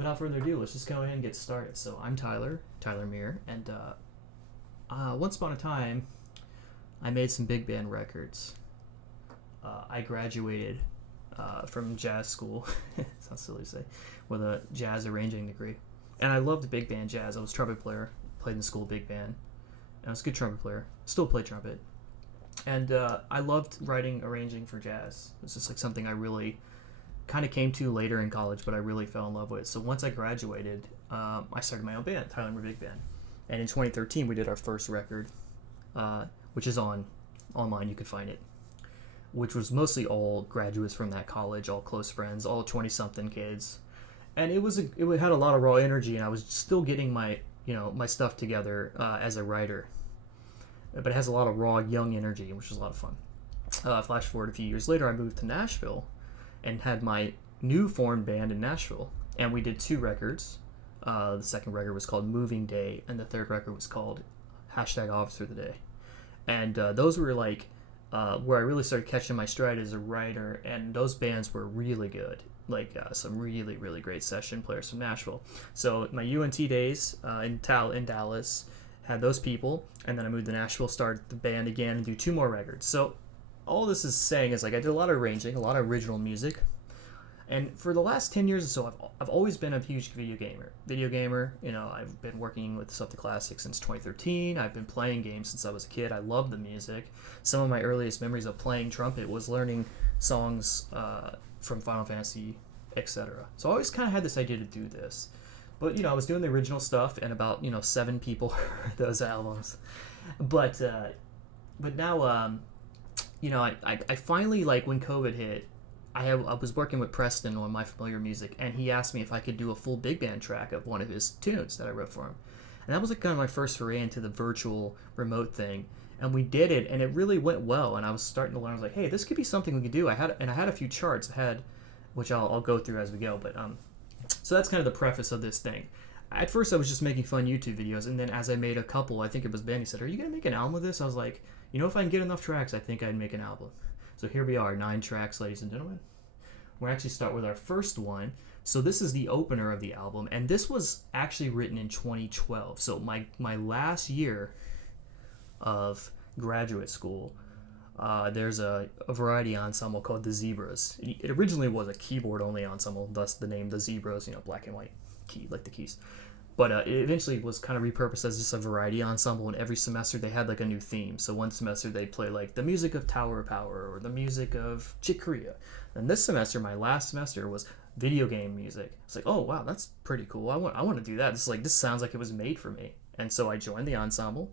without further ado, let's just go ahead and get started. So I'm Tyler Muir, and once upon a time, I made some big band records. I graduated from jazz school, sounds silly to say, with a jazz arranging degree. And I loved big band jazz. I was a trumpet player, played in the school big band. And I was a good trumpet player, still play trumpet. And I loved writing, arranging for jazz. It was just like something I really kind of came to later in college, but I really fell in love with. So once I graduated, I started my own band, Tyler Muir Big Band. And in 2013, we did our first record, which is online. You could find it, which was mostly all graduates from that college, all close friends, all 20-something kids. And it had a lot of raw energy, and I was still getting my stuff together as a writer. But it has a lot of raw, young energy, which is a lot of fun. Flash forward a few years later, I moved to Nashville and had my new formed band in Nashville. And we did 2 records. The second record was called Moving Day, and the third record was called #Officer of the Day. And those were like where I really started catching my stride as a writer, and those bands were really good. Like some really, really great session players from Nashville. So my UNT days in Dallas had those people, and then I moved to Nashville, started the band again, and do 2 more records. So all this is saying is, like, I did a lot of arranging, a lot of original music, and for the last 10 years or so, I've always been a huge video gamer. I've been working with Stuff the Classic since 2013. I've been playing games since I was a kid. I love the music. Some of my earliest memories of playing trumpet was learning songs from Final Fantasy, etc. So I always kind of had this idea to do this. But, I was doing the original stuff, and about, 7 people heard those albums. But now, I finally, like, when COVID hit, I was working with Preston on My Familiar Music, and he asked me if I could do a full big band track of one of his tunes that I wrote for him. And that was like kind of my first foray into the virtual remote thing. And we did it, and it really went well, and I was starting to learn. I was like, hey, this could be something we could do. I had a few charts, which I'll go through as we go, but so that's kind of the preface of this thing. At first, I was just making fun YouTube videos, and then as I made a couple, I think it was Ben, he said, are you going to make an album with this? I was like, if I can get enough tracks, I think I'd make an album. So here we are, 9 tracks, ladies and gentlemen. We'll actually start with our first one. So this is the opener of the album, and this was actually written in 2012. So my last year of graduate school, there's a variety ensemble called the Zebras. It originally was a keyboard-only ensemble, thus the name the Zebras, black and white key, like the keys. But it eventually was kind of repurposed as just a variety ensemble, and every semester they had like a new theme. So one semester they'd play like the music of Tower of Power or the music of Chick Corea. And this semester, my last semester, was video game music. It's like, oh wow, that's pretty cool. I want to do that. This sounds like it was made for me. And so I joined the ensemble,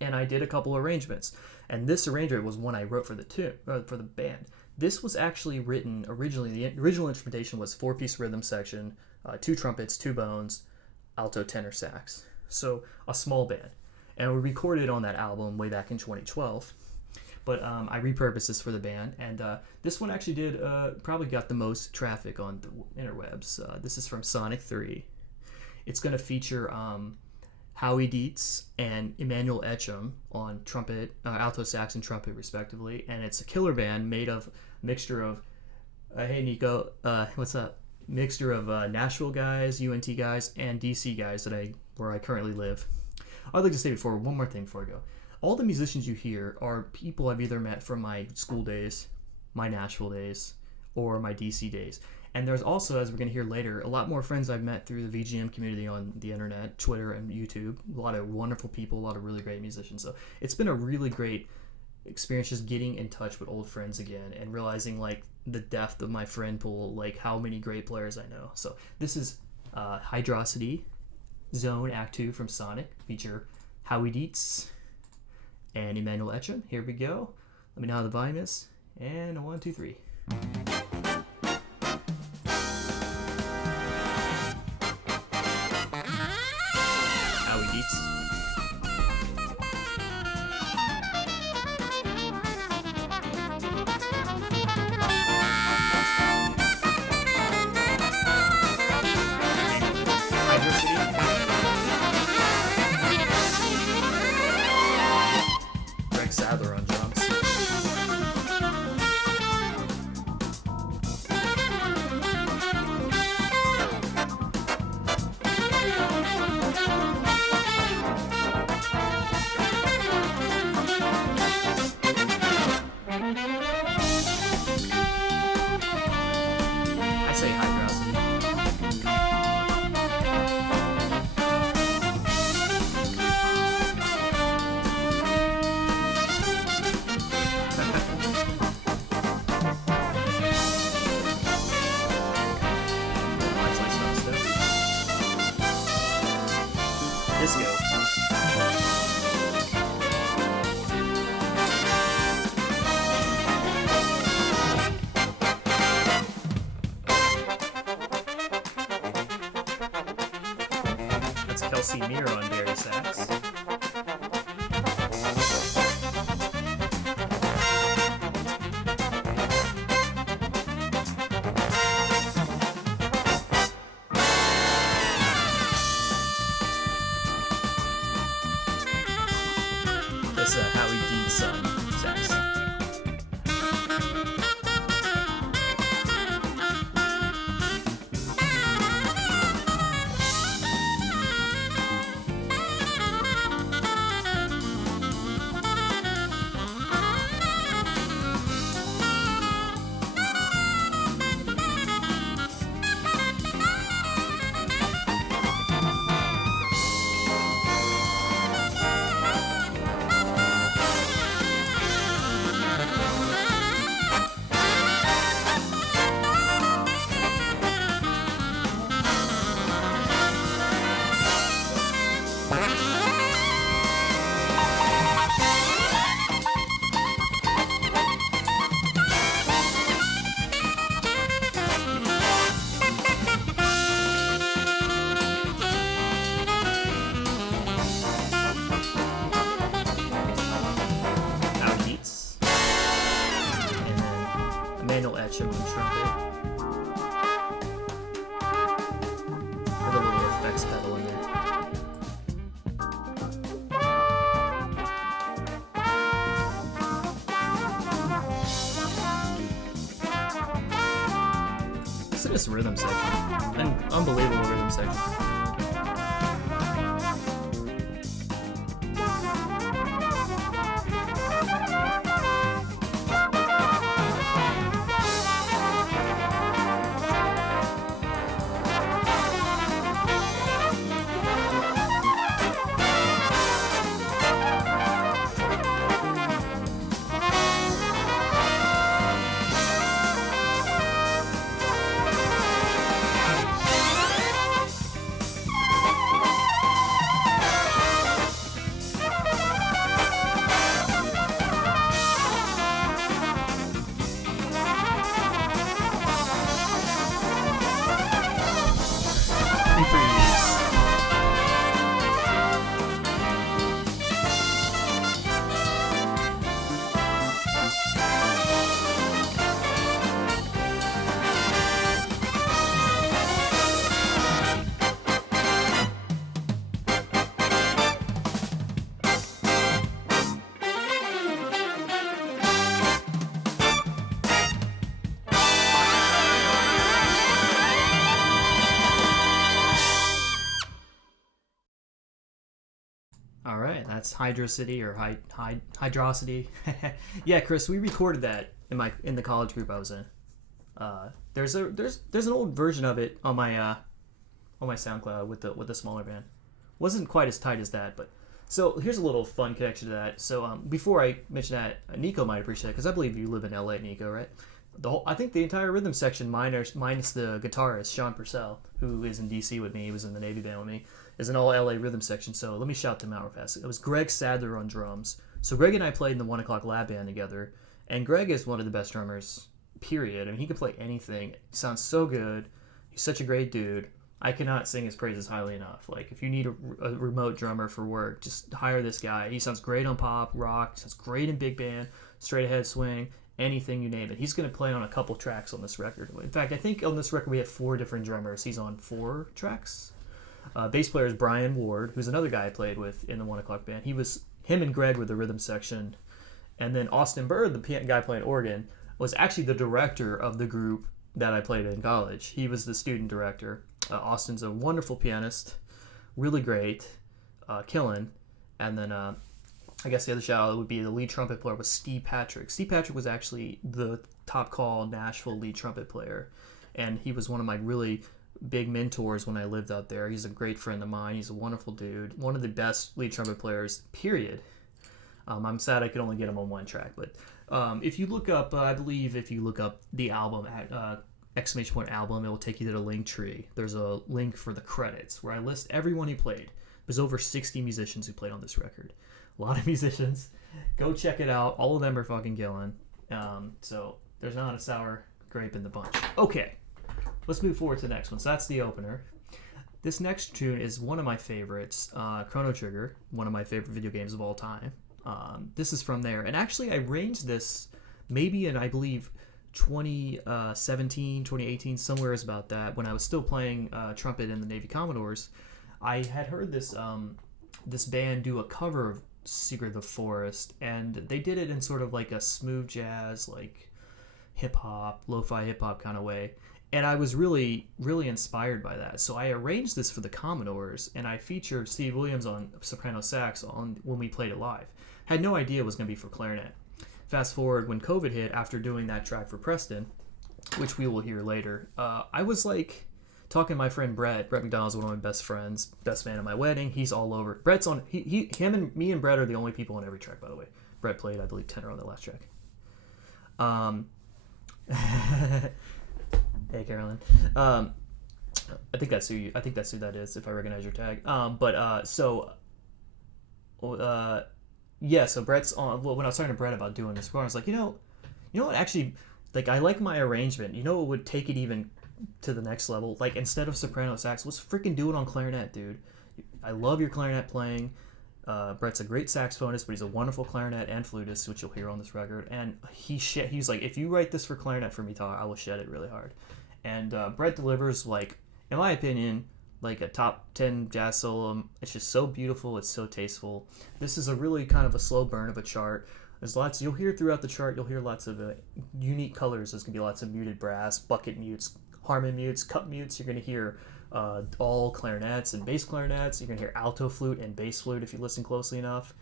and I did a couple arrangements. And this arrangement was one I wrote for the band. This was actually written originally. The original instrumentation was 4-piece rhythm section, 2 trumpets, 2 bones, alto, tenor, sax. So a small band. And we recorded on that album way back in 2012. But I repurposed this for the band. And this one actually did probably got the most traffic on the interwebs. This is from Sonic 3. It's going to feature Howie Dietz and Emmanuel Etcham on trumpet, alto sax and trumpet respectively. And it's a killer band made of a mixture of, hey Nico, what's up? Mixture of Nashville guys, UNT guys, and DC guys where I currently live. I'd like to say one more thing before I go. All the musicians you hear are people I've either met from my school days, my Nashville days, or my DC days. And there's also, as we're going to hear later, a lot more friends I've met through the VGM community on the internet, Twitter, and YouTube. A lot of wonderful people, a lot of really great musicians. So it's been a really great experience just getting in touch with old friends again and realizing like the depth of my friend pool, like how many great players I know. So this is Hydrocity Zone Act II from Sonic, feature Howie Dietz and Emmanuel Etcham. Here we go. Let me know how the volume is. And 1, 2, 3. Howie Dietz. Sadler on drums. disco. That's Kelsey Muir on Barry Sax. That's Howie Deed's son, sax. Manual etching on trumpet. With a little effects pedal in there. Listen to this rhythm section. An unbelievable rhythm section. All right, that's Hydrocity or Hydrocity. Yeah, Chris, we recorded that in the college group I was in. There's an old version of it on my SoundCloud with the smaller band. Wasn't quite as tight as that, but so here's a little fun connection to that. So before I mention that, Nico might appreciate it because I believe you live in LA, Nico, right? I think the entire rhythm section, minus the guitarist Sean Purcell, who is in DC with me, he was in the Navy band with me, is an all LA rhythm section. So let me shout them out real fast. It was Greg Sadler on drums. So Greg and I played in the 1 O'Clock Lab band together, and Greg is one of the best drummers, period. I mean, he can play anything. He sounds so good. He's such a great dude. I cannot sing his praises highly enough. Like, if you need a remote drummer for work, just hire this guy. He sounds great on pop, rock, sounds great in big band, straight ahead swing, anything you name it. He's going to play on a couple tracks on this record. In fact, I think on this record we have 4 different drummers. He's on 4 tracks. Bass player is Brian Ward, who's another guy I played with in the 1 O'Clock band. Him and Greg were the rhythm section. And then Austin Bird, the guy playing organ, was actually the director of the group that I played in college. He was the student director. Austin's a wonderful pianist, really great, killing. And then I guess the other shout out would be the lead trumpet player was Steve Patrick. Steve Patrick was actually the top call Nashville lead trumpet player, and he was one of my really big mentors when I lived out there. He's a great friend of mine. He's a wonderful dude, one of the best lead trumpet players, period. I'm sad I could only get him on 1 track, but if you look up, I believe if you look up the album at !album, it will take you to the link tree. There's a link for the credits where I list everyone he played. There's over 60 musicians who played on this record. A lot of musicians. Go check it out. All of them are fucking killing. So there's not a sour grape in the bunch. Okay, let's move forward to the next one. So that's the opener. This next tune is one of my favorites, Chrono Trigger, one of my favorite video games of all time. This is from there. And actually, I arranged this maybe in, I believe, 2017, 2018, somewhere is about that, when I was still playing trumpet in the Navy Commodores. I had heard this band do a cover of Secret of the Forest, and they did it in sort of like a smooth jazz, like hip-hop, lo-fi hip-hop kind of way. And I was really, really inspired by that. So I arranged this for the Commodores, and I featured Steve Williams on soprano sax when we played it live. Had no idea it was going to be for clarinet. Fast forward, when COVID hit, after doing that track for Preston, which we will hear later, I was like talking to my friend Brett. Brett McDonald's one of my best friends, best man at my wedding. He's all over. Brett's on. Him and me and Brett are the only people on every track, by the way. Brett played, I believe, tenor on the last track. Hey, Carolyn. I think that's who that is, if I recognize your tag. So Brett's on. Well, when I was talking to Brett about doing this, I was like, you know what? Actually, like, I like my arrangement. You know what would take it even to the next level? Like, instead of soprano sax, let's freaking do it on clarinet, dude. I love your clarinet playing. Brett's a great saxophonist, but he's a wonderful clarinet and flutist, which you'll hear on this record. And he's like, if you write this for clarinet for me, Tyler, I will shed it really hard. And Brett delivers, like, in my opinion, like a top 10 jazz solo. It's just so beautiful. It's so tasteful. This is a really kind of a slow burn of a chart. There's lots, you'll hear throughout the chart, you'll hear lots of unique colors. There's going to be lots of muted brass, bucket mutes, harmon mutes, cup mutes. You're going to hear all clarinets and bass clarinets. You're going to hear alto flute and bass flute if you listen closely enough.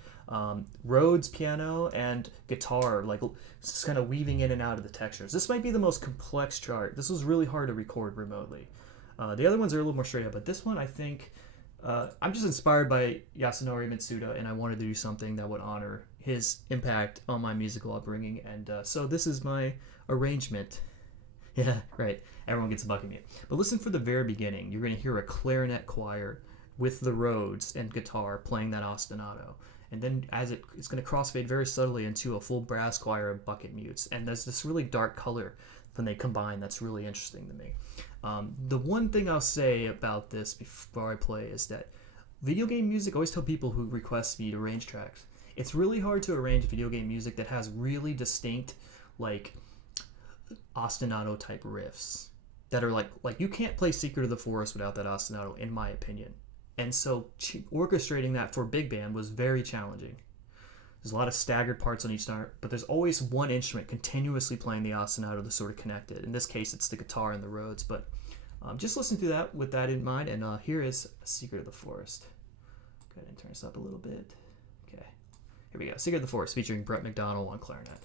Rhodes piano and guitar, like, just kind of weaving in and out of the textures. This might be the most complex chart. This was really hard to record remotely. The other ones are a little more straight up, but this one, I think, I'm just inspired by Yasunori Mitsuda, and I wanted to do something that would honor his impact on my musical upbringing, and so this is my arrangement. Yeah, right. Everyone gets a bucket mute. But listen for the very beginning. You're going to hear a clarinet choir with the Rhodes and guitar playing that ostinato. And then as it's going to crossfade very subtly into a full brass choir of bucket mutes. And there's this really dark color when they combine that's really interesting to me. The one thing I'll say about this before I play is that video game music, I always tell people who request me to arrange tracks, it's really hard to arrange video game music that has really distinct, like, ostinato type riffs that are like you can't play Secret of the Forest without that ostinato, in my opinion. And so orchestrating that for big band was very challenging. There's a lot of staggered parts on each note, but there's always one instrument continuously playing the ostinato to sort of connect it. In this case, it's the guitar and the Rhodes, but just listen to that with that in mind. And here is Secret of the Forest. Go ahead and turn this up a little bit. Okay, here we go. Secret of the Forest featuring Brett McDonald on clarinet.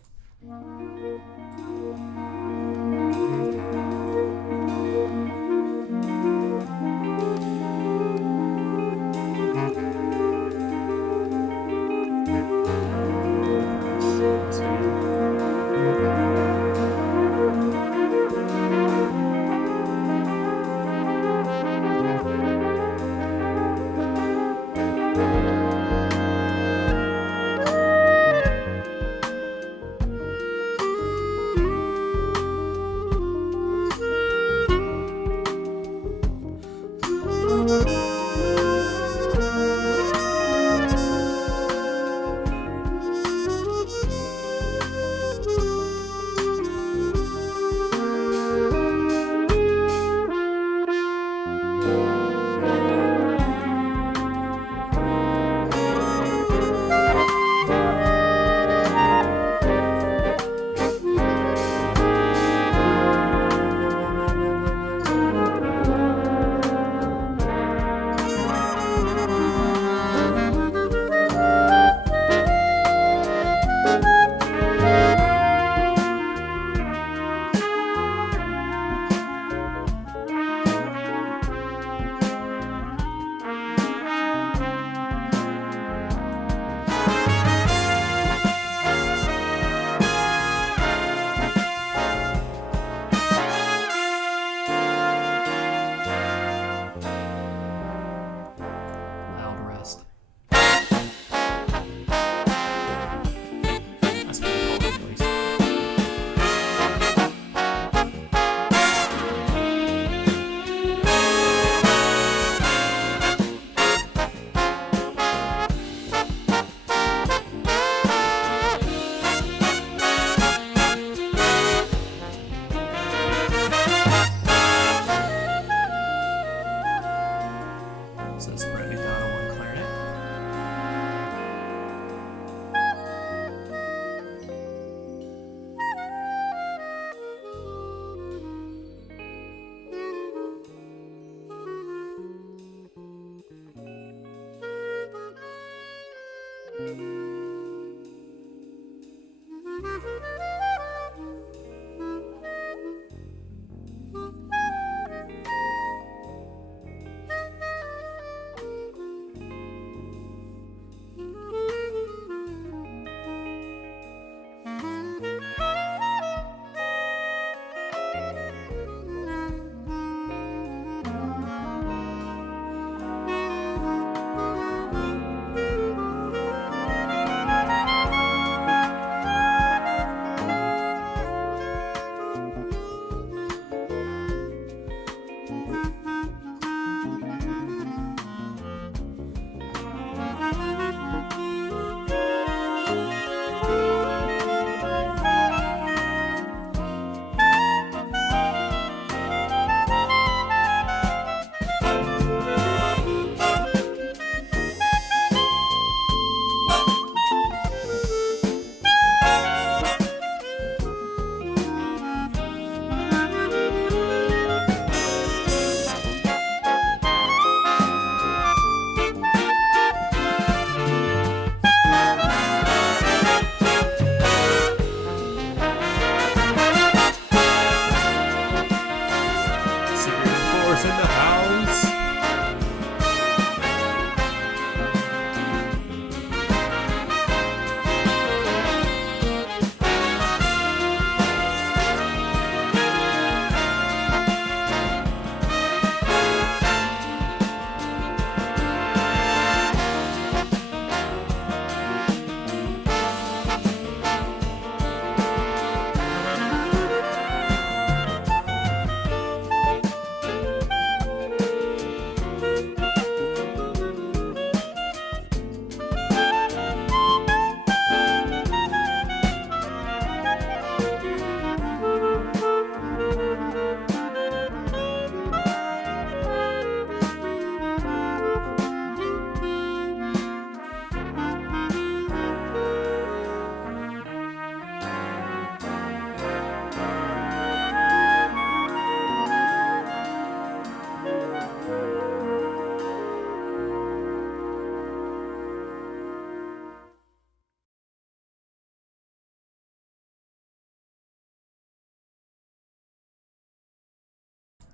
So this is Brett McDonald on clarinet.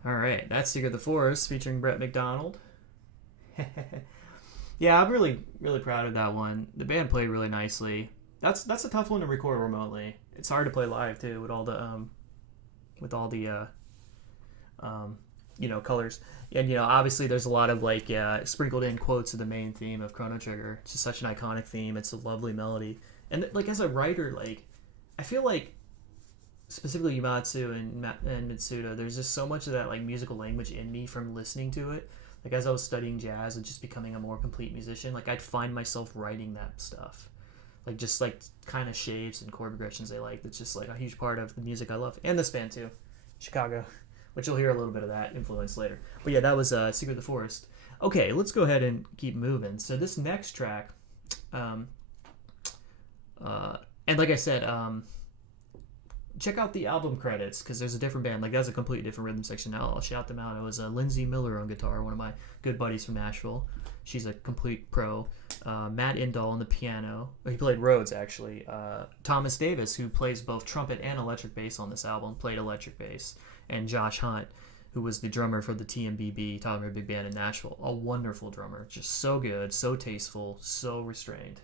All right, that's Secret of the Forest featuring Brett McDonald. Yeah, I'm really proud of that one. The band played really nicely. That's a tough one to record remotely. It's hard to play live too with all the colors. And obviously there's a lot of sprinkled in quotes of the main theme of Chrono Trigger. It's just such an iconic theme. It's a lovely melody. And as a writer, I feel like specifically Uematsu and Mitsuda, there's just so much of that musical language in me from listening to it. As I was studying jazz and just becoming a more complete musician, I'd find myself writing that stuff. Kind of shapes and chord progressions they like. That's just a huge part of the music I love. And this band too, Chicago, which you'll hear a little bit of that influence later. But yeah, that was Secret of the Forest. Okay, let's go ahead and keep moving. So this next track, and like I said, check out the album credits because there's a different band. That's a completely different rhythm section. Now I'll shout them out. It was Lindsay Miller on guitar, one of my good buddies from Nashville. She's a complete pro. Matt Indahl on the piano. He played Rhodes, actually. Thomas Davis, who plays both trumpet and electric bass on this album, played electric bass. And Josh Hunt, who was the drummer for the TMBB, Tyler Big Band in Nashville. A wonderful drummer. Just so good, so tasteful, so restrained.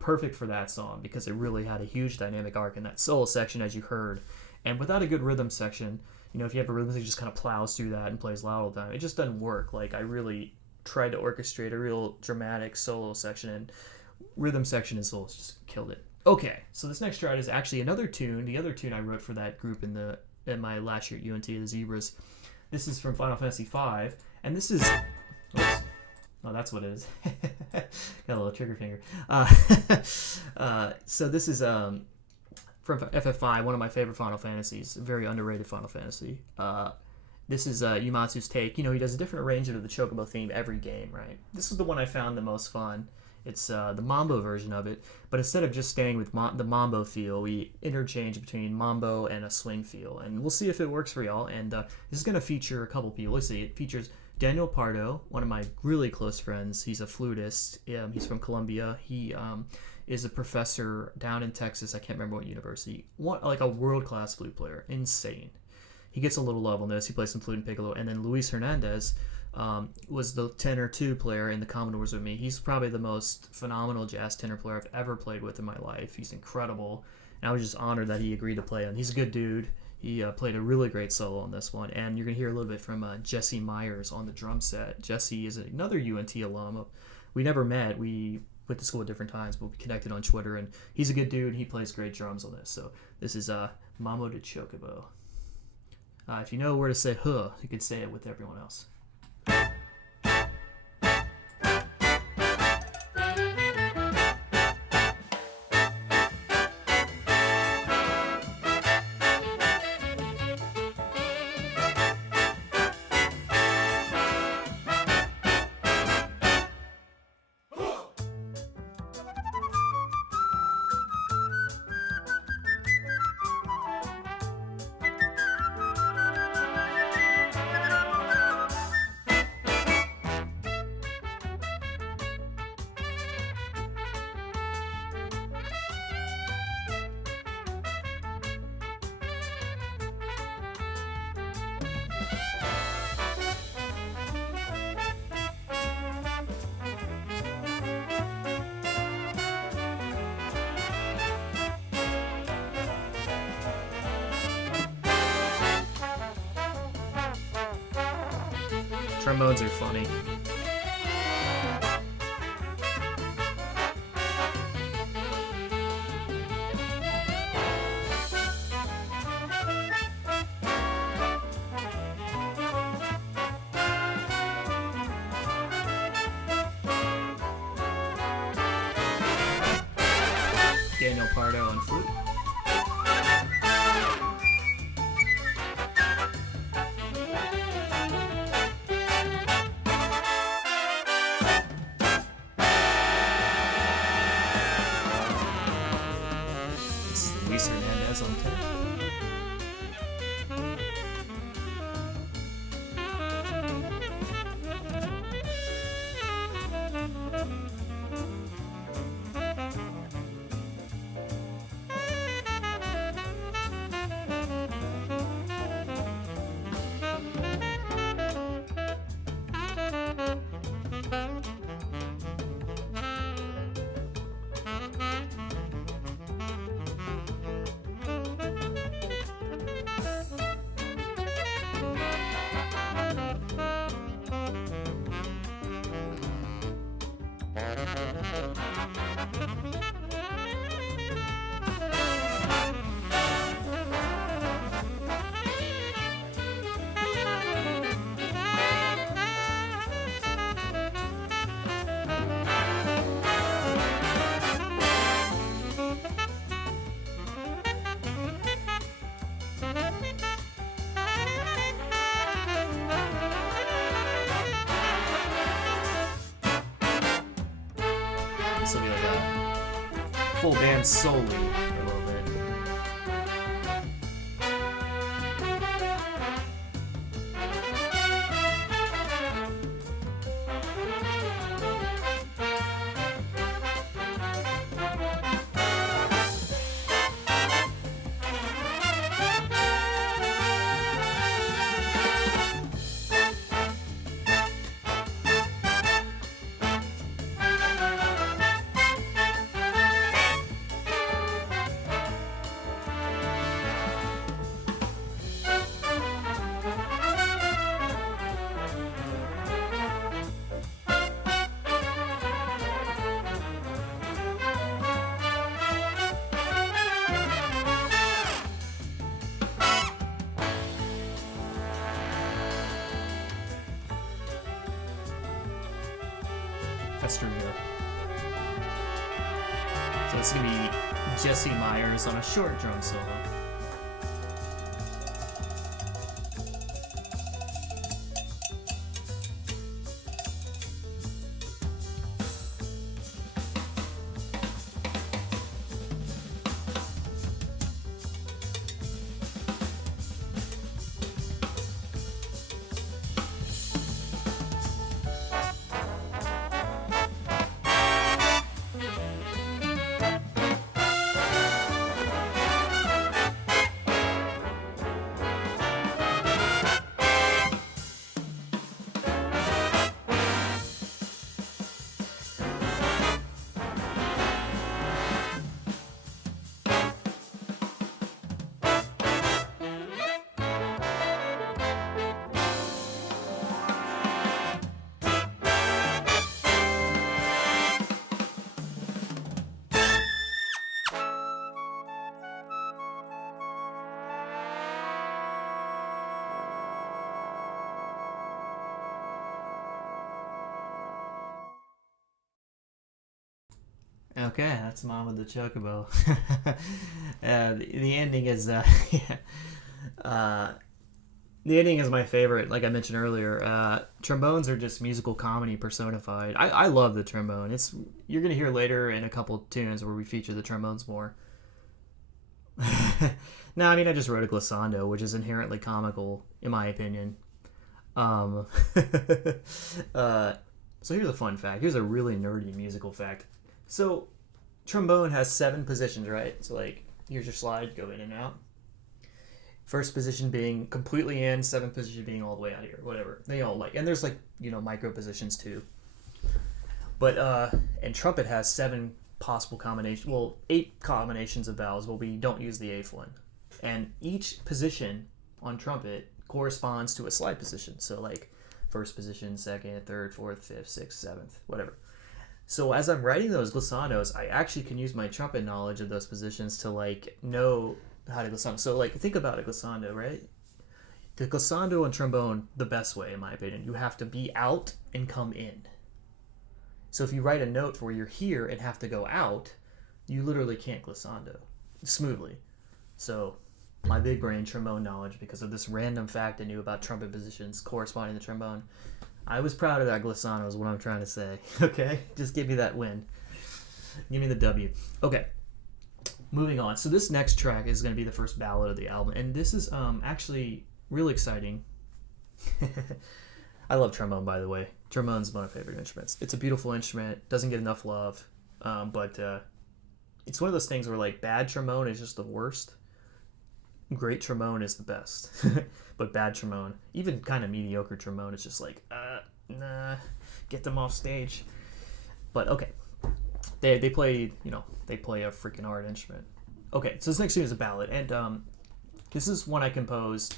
Perfect for that song because it really had a huge dynamic arc in that solo section, as you heard. And without a good rhythm section, if you have a rhythm section that just kind of plows through that and plays loud all the time, it just doesn't work. I really tried to orchestrate a real dramatic solo section, and rhythm section and solos just killed it. Okay, so this next track is actually another tune, the other tune I wrote for that group in my last year at UNT, the Zebras. This is from Final Fantasy V, and this is... Oops. Oh, that's what it is. Got a little trigger finger. So this is from FF5, one of my favorite Final Fantasies, a very underrated Final Fantasy. This is Yumatsu's take. You know, he does a different arrangement of the Chocobo theme every game, right? This is the one I found the most fun. It's the Mambo version of it, but instead of just staying with the Mambo feel, we interchange between Mambo and a swing feel, and we'll see if it works for y'all. And this is going to feature a couple people. Let's see, it features Daniel Pardo, one of my really close friends. He's a flutist. He's from Colombia. He is a professor down in Texas. I can't remember what university. Like a world-class flute player. Insane. He gets a little love on this. He plays some flute and piccolo. And then Luis Hernandez was the tenor 2 player in the Commodores with me. He's probably the most phenomenal jazz tenor player I've ever played with in my life. He's incredible. And I was just honored that he agreed to play. And he's a good dude. He played a really great solo on this one. And you're going to hear a little bit from Jesse Myers on the drum set. Jesse is another UNT alum. We never met. We went to school at different times, but we connected on Twitter. And he's a good dude. He plays great drums on this. So this is Mambo de Chocobo. If you know where to say huh, you can say it with everyone else. Trombones are funny. Daniel Pardo on flute. Luis Hernandez on tenor. This will be like a full band solo for a little bit. Here. So it's going to be Jesse Myers on a short drum solo. Okay, that's Mambo de Chocobo. The ending is yeah. Uh, the ending is my favorite. Like I mentioned earlier, trombones are just musical comedy personified. I love the trombone. It's you're gonna hear later in a couple tunes where we feature the trombones more. No, I mean I just wrote a glissando, which is inherently comical in my opinion. Um, uh, so here's a fun fact. Here's a really nerdy musical fact. So trombone has 7 positions, right? So like here's your slide, go in and out. First position being completely in, seventh position being all the way out here, whatever. They all like, and there's like micro positions too. But and trumpet has 7 possible combinations. Well, 8 combinations of vowels, but we don't use the eighth one. And each position on trumpet corresponds to a slide position. So like first position, second, third, fourth, fifth, sixth, seventh, whatever. So as I'm writing those glissandos, I actually can use my trumpet knowledge of those positions to like know how to glissando. So like think about a glissando, right? The glissando and trombone, the best way in my opinion, you have to be out and come in. So if you write a note where you're here and have to go out, you literally can't glissando smoothly. So my big brain trombone knowledge, because of this random fact I knew about trumpet positions corresponding to trombone, I was proud of that glissando is what I'm trying to say. Okay? Just give me that win. Give me the W. Okay. Moving on. So this next track is going to be the first ballad of the album. And this is actually really exciting. I love trombone, by the way. Trombone's one of my favorite instruments. It's a beautiful instrument. Doesn't get enough love. But it's one of those things where like bad trombone is just the worst. Great trombone is the best. But bad trombone, even kind of mediocre trombone, is just like, nah, get them off stage. But okay, they play they play a freaking hard instrument. Okay, so this next tune is a ballad, and this is one I composed,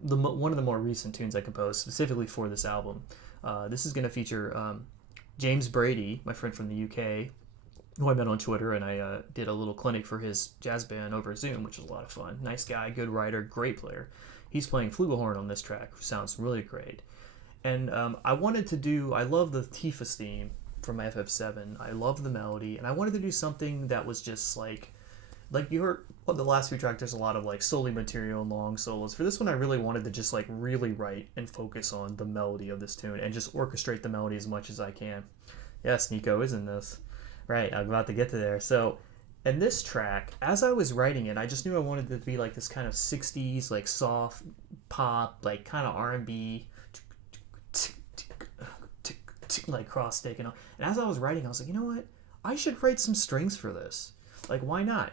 one of the more recent tunes I composed specifically for this album. This is going to feature James Brady, my friend from the UK, who I met on Twitter, and I did a little clinic for his jazz band over Zoom, which was a lot of fun. Nice guy, good writer, great player. He's playing flugelhorn on this track, which sounds really great. And I wanted to do, I love the Tifa theme from FF7. I love the melody, and I wanted to do something that was just like you heard on the last few tracks, there's a lot of like solo material and long solos. For this one, I really wanted to just like really write and focus on the melody of this tune and just orchestrate the melody as much as I can. Yes, Nico is in this. Right, I'm about to get to there. So, in this track, as I was writing it, I just knew I wanted it to be like this kind of 60s, like soft pop, like kind of R&B, like cross stick and all. And as I was writing, I was like, you know what? I should write some strings for this. Like, why not?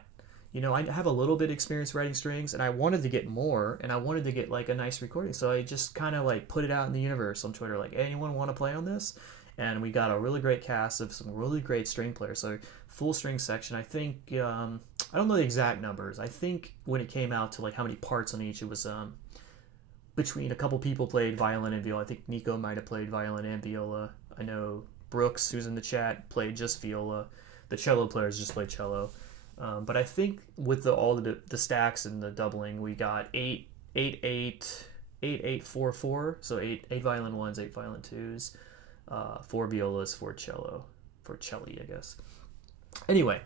I have a little bit of experience writing strings, and I wanted to get more, and I wanted to get like a nice recording. So I just kind of like put it out in the universe on Twitter, like, hey, anyone want to play on this? And we got a really great cast of some really great string players. So full string section. I think I don't know the exact numbers. I think when it came out to like how many parts on each, it was between a couple people played violin and viola. I think Nico might have played violin and viola. I know Brooks, who's in the chat, played just viola. The cello players just played cello. But I think with all the stacks and the doubling, we got 8, 8, 8, 8, 8, 4, 4. So eight violin ones, 8 violin twos. 4 violas, 4 cello, 4 celli, I guess. Anyway,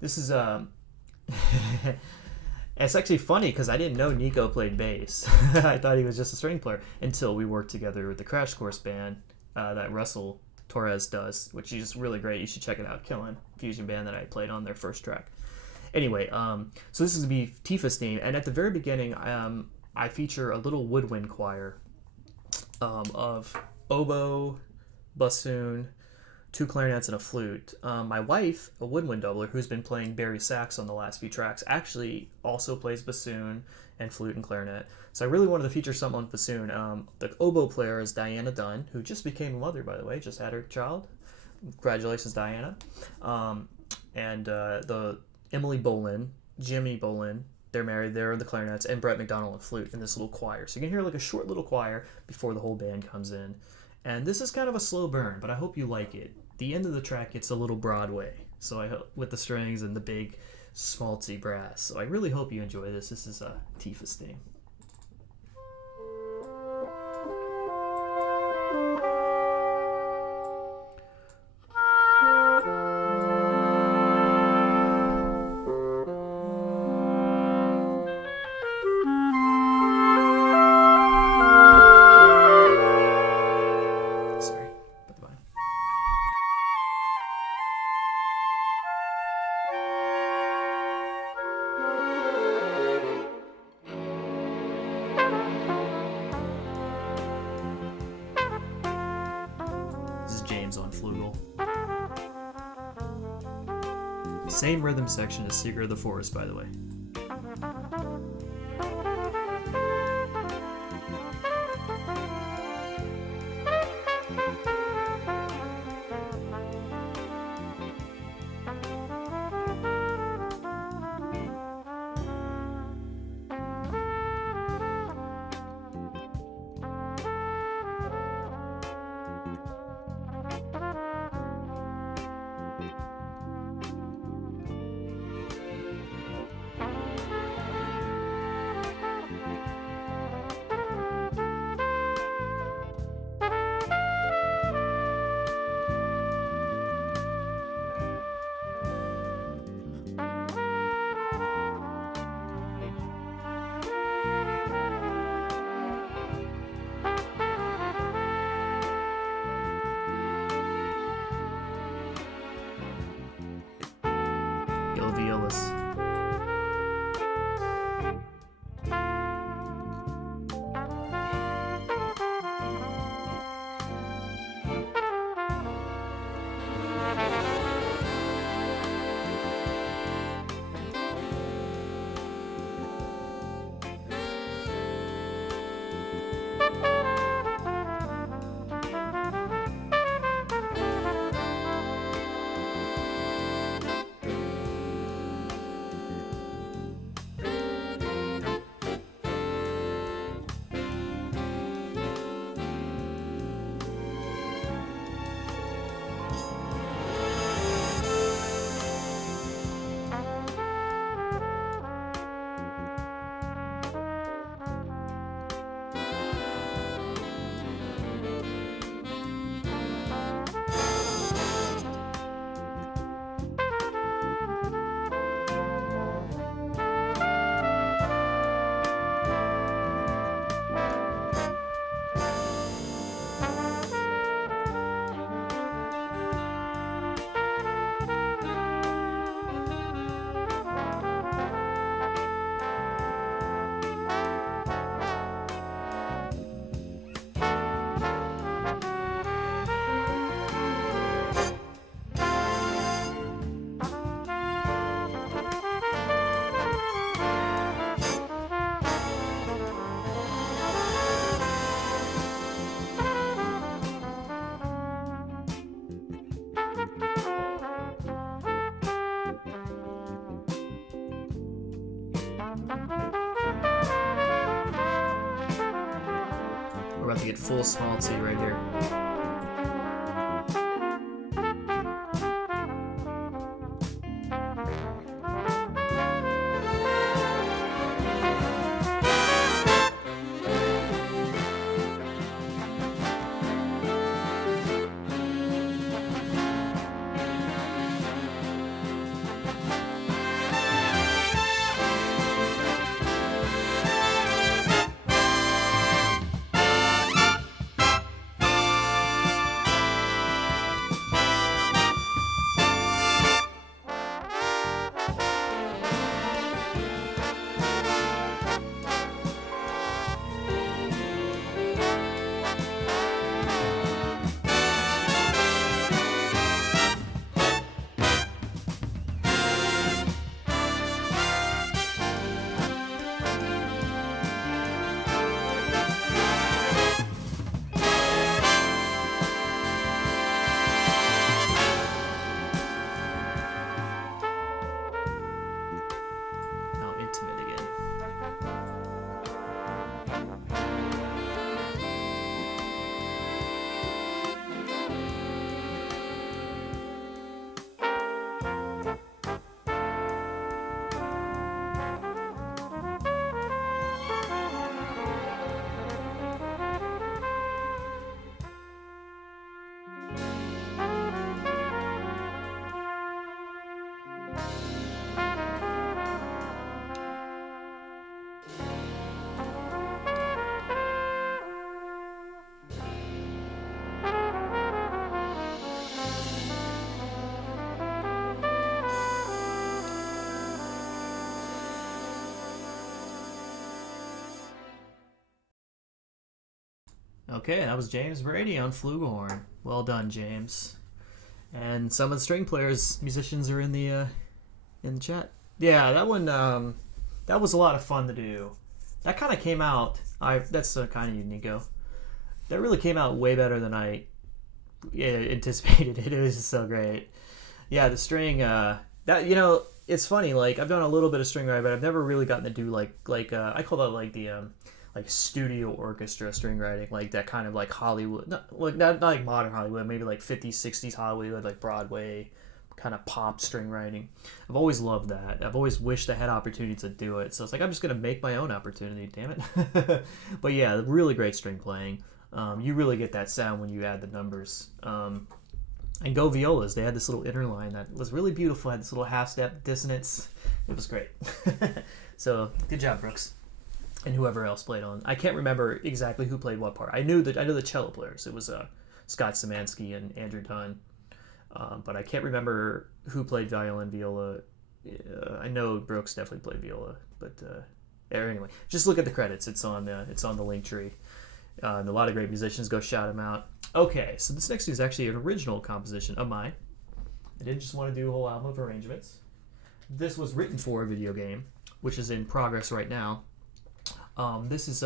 this is it's actually funny because I didn't know Nico played bass. I thought he was just a string player until we worked together with the Crash Course band that Russell Torres does, which is really great. You should check it out. Killing fusion band that I played on their first track. Anyway, so this is to be Tifa's theme, and at the very beginning, I feature a little woodwind choir of oboe, bassoon, 2 clarinets, and a flute. My wife, a woodwind doubler, who's been playing bari sax on the last few tracks, actually also plays bassoon and flute and clarinet. So I really wanted to feature someone on bassoon. The oboe player is Diana Dunn, who just became a mother, by the way, just had her child. Congratulations, Diana. And the Emily Bolin, Jimmy Bolin, they're married, they're the clarinets, and Brett McDonald on flute in this little choir. So you can hear like a short little choir before the whole band comes in. And this is kind of a slow burn, but I hope you like it. The end of the track gets a little Broadway, so I hope, with the strings and the big schmaltzy brass. So I really hope you enjoy this. This is Tifa's theme. James on Flugel. Same rhythm section as Secret of the Forest, by the way. Violas. We're about to get full small T right here. Okay, that was James Brady on flugelhorn Well done, James. And some of the string players, musicians, are in the chat. Yeah, that one. That was a lot of fun to do. That kind of came out. That's kind of unique. That really came out way better than I anticipated it. It was just so great. Yeah, the string. That it's funny. Like I've done a little bit of string writing, but I've never really gotten to do like I call that like the like studio orchestra string writing, like that kind of like Hollywood, not like modern Hollywood, maybe like 50s, 60s Hollywood, like Broadway kind of pop string writing. I've always loved that. I've always wished I had opportunity to do it. So it's like I'm just gonna make my own opportunity. Damn it. But yeah, really great string playing. You really get that sound when you add the numbers. And Go Violas, they had this little inner line that was really beautiful. Had this little half step dissonance. It was great. So good job, Brooks, and whoever else played on. I can't remember exactly who played what part. I know the cello players. It was Scott Szymanski and Andrew Dunn. But I can't remember who played violin, viola. I know Brooks definitely played viola, but anyway, just look at the credits. It's on the link tree. And a lot of great musicians. Go shout them out. Okay, so this next is actually an original composition of mine. I didn't just want to do a whole album of arrangements. This was written for a video game, which is in progress right now. This is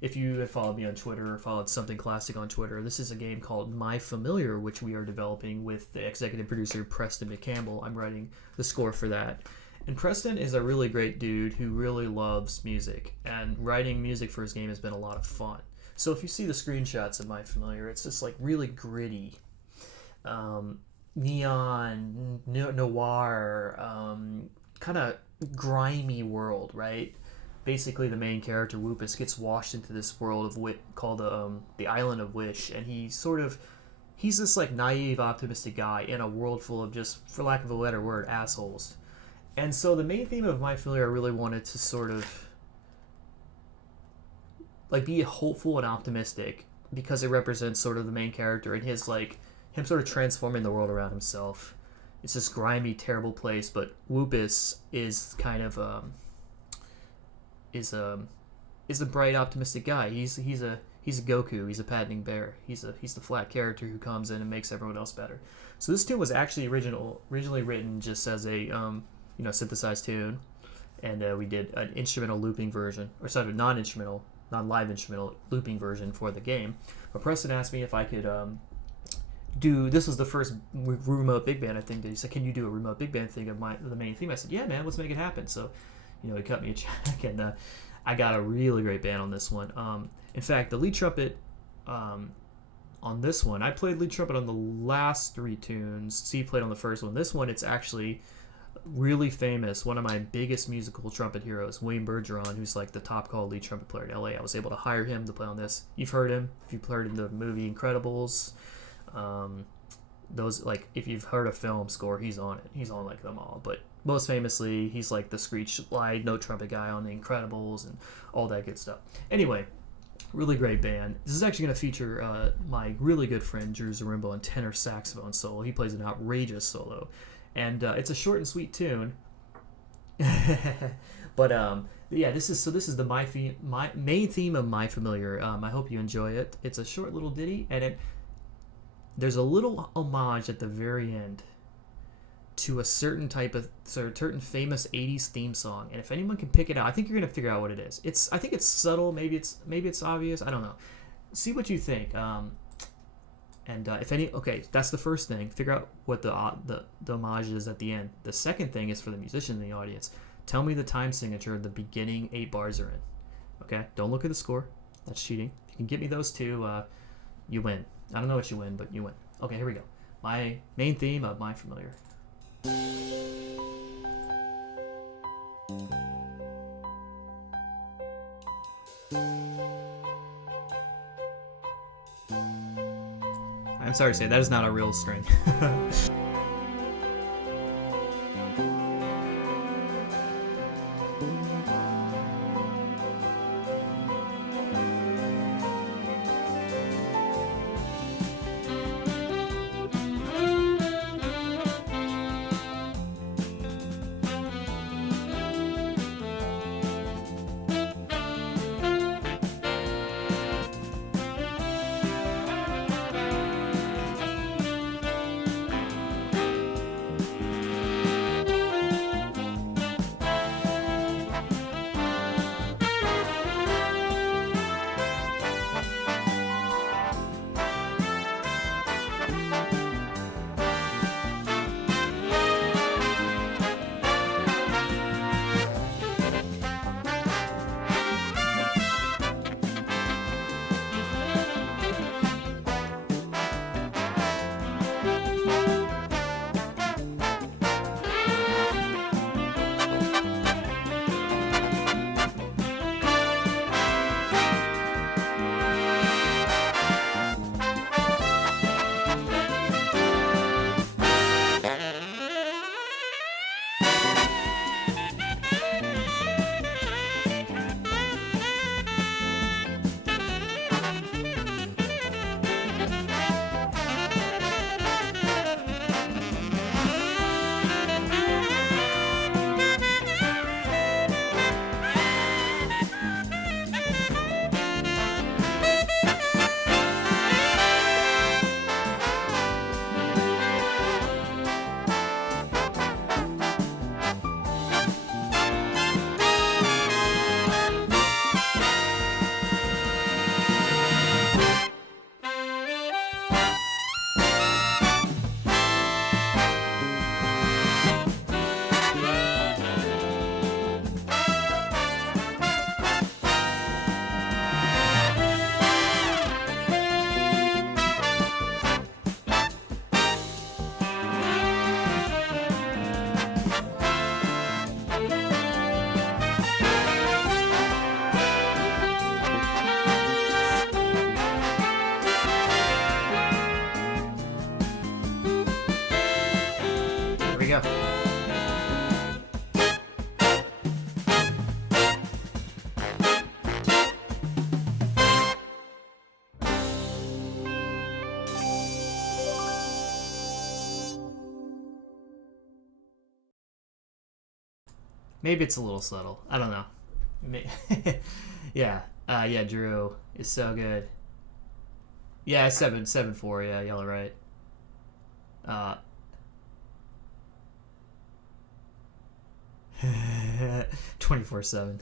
if you have followed me on Twitter or followed Something Classic on Twitter, this is a game called My Familiar, which we are developing with the executive producer Preston McCampbell. I'm writing the score for that. And Preston is a really great dude who really loves music, and writing music for his game has been a lot of fun. So if you see the screenshots of My Familiar, it's just like really gritty, neon, noir, kind of grimy world, right? Basically, the main character, Whoopus, gets washed into this world of called the Island of Wish, and he's this like naive, optimistic guy in a world full of just, for lack of a better word, assholes. And so the main theme of My Familiar, I really wanted to sort of like be hopeful and optimistic, because it represents sort of the main character and his like him sort of transforming the world around himself. It's this grimy, terrible place, but Whoopus is kind of is a bright, optimistic guy. He's a Goku. He's a patenting bear. He's the flat character who comes in and makes everyone else better. So this tune was actually originally written just as a synthesized tune, and we did an instrumental looping version, or sort of non-live instrumental looping version for the game. But Preston asked me if I could this was the first remote big band I think that he said, can you do a remote big band thing of the main theme? I said, yeah, man, let's make it happen. So he cut me a check, and I got a really great band on this one. In fact, the lead trumpet on this one, I played lead trumpet on the last three tunes. C played on the first one. This one, it's actually really famous. One of my biggest musical trumpet heroes, Wayne Bergeron, who's like the top call lead trumpet player in LA. I was able to hire him to play on this. You've heard him if you've heard in the movie Incredibles. Those, like, if you've heard a film score, he's on it. He's on like them all. But most famously, he's like the screech slide note trumpet guy on the Incredibles and all that good stuff. Anyway, really great band. This is actually going to feature my really good friend Drew Zarimbo on tenor saxophone solo. He plays an outrageous solo, and it's a short and sweet tune. But yeah, this is the my main theme of My Familiar. I hope you enjoy it. It's a short little ditty, and there's a little homage at the very end to a certain famous 80s theme song. And if anyone can pick it out, I think you're going to figure out what it is. I think it's subtle, maybe it's obvious, I don't know. See what you think. That's the first thing. Figure out what the homage is at the end. The second thing is for the musician in the audience. Tell me the time signature the beginning 8 bars are in. Okay? Don't look at the score. That's cheating. If you can get me those two, you win. I don't know what you win, but you win. Okay, here we go. My main theme of My Familiar. I'm sorry to say, that is not a real string. go. Maybe it's a little subtle. I don't know. Yeah. Yeah, Drew is so good. Yeah, 7-4. Yeah, yellow right. 24/7.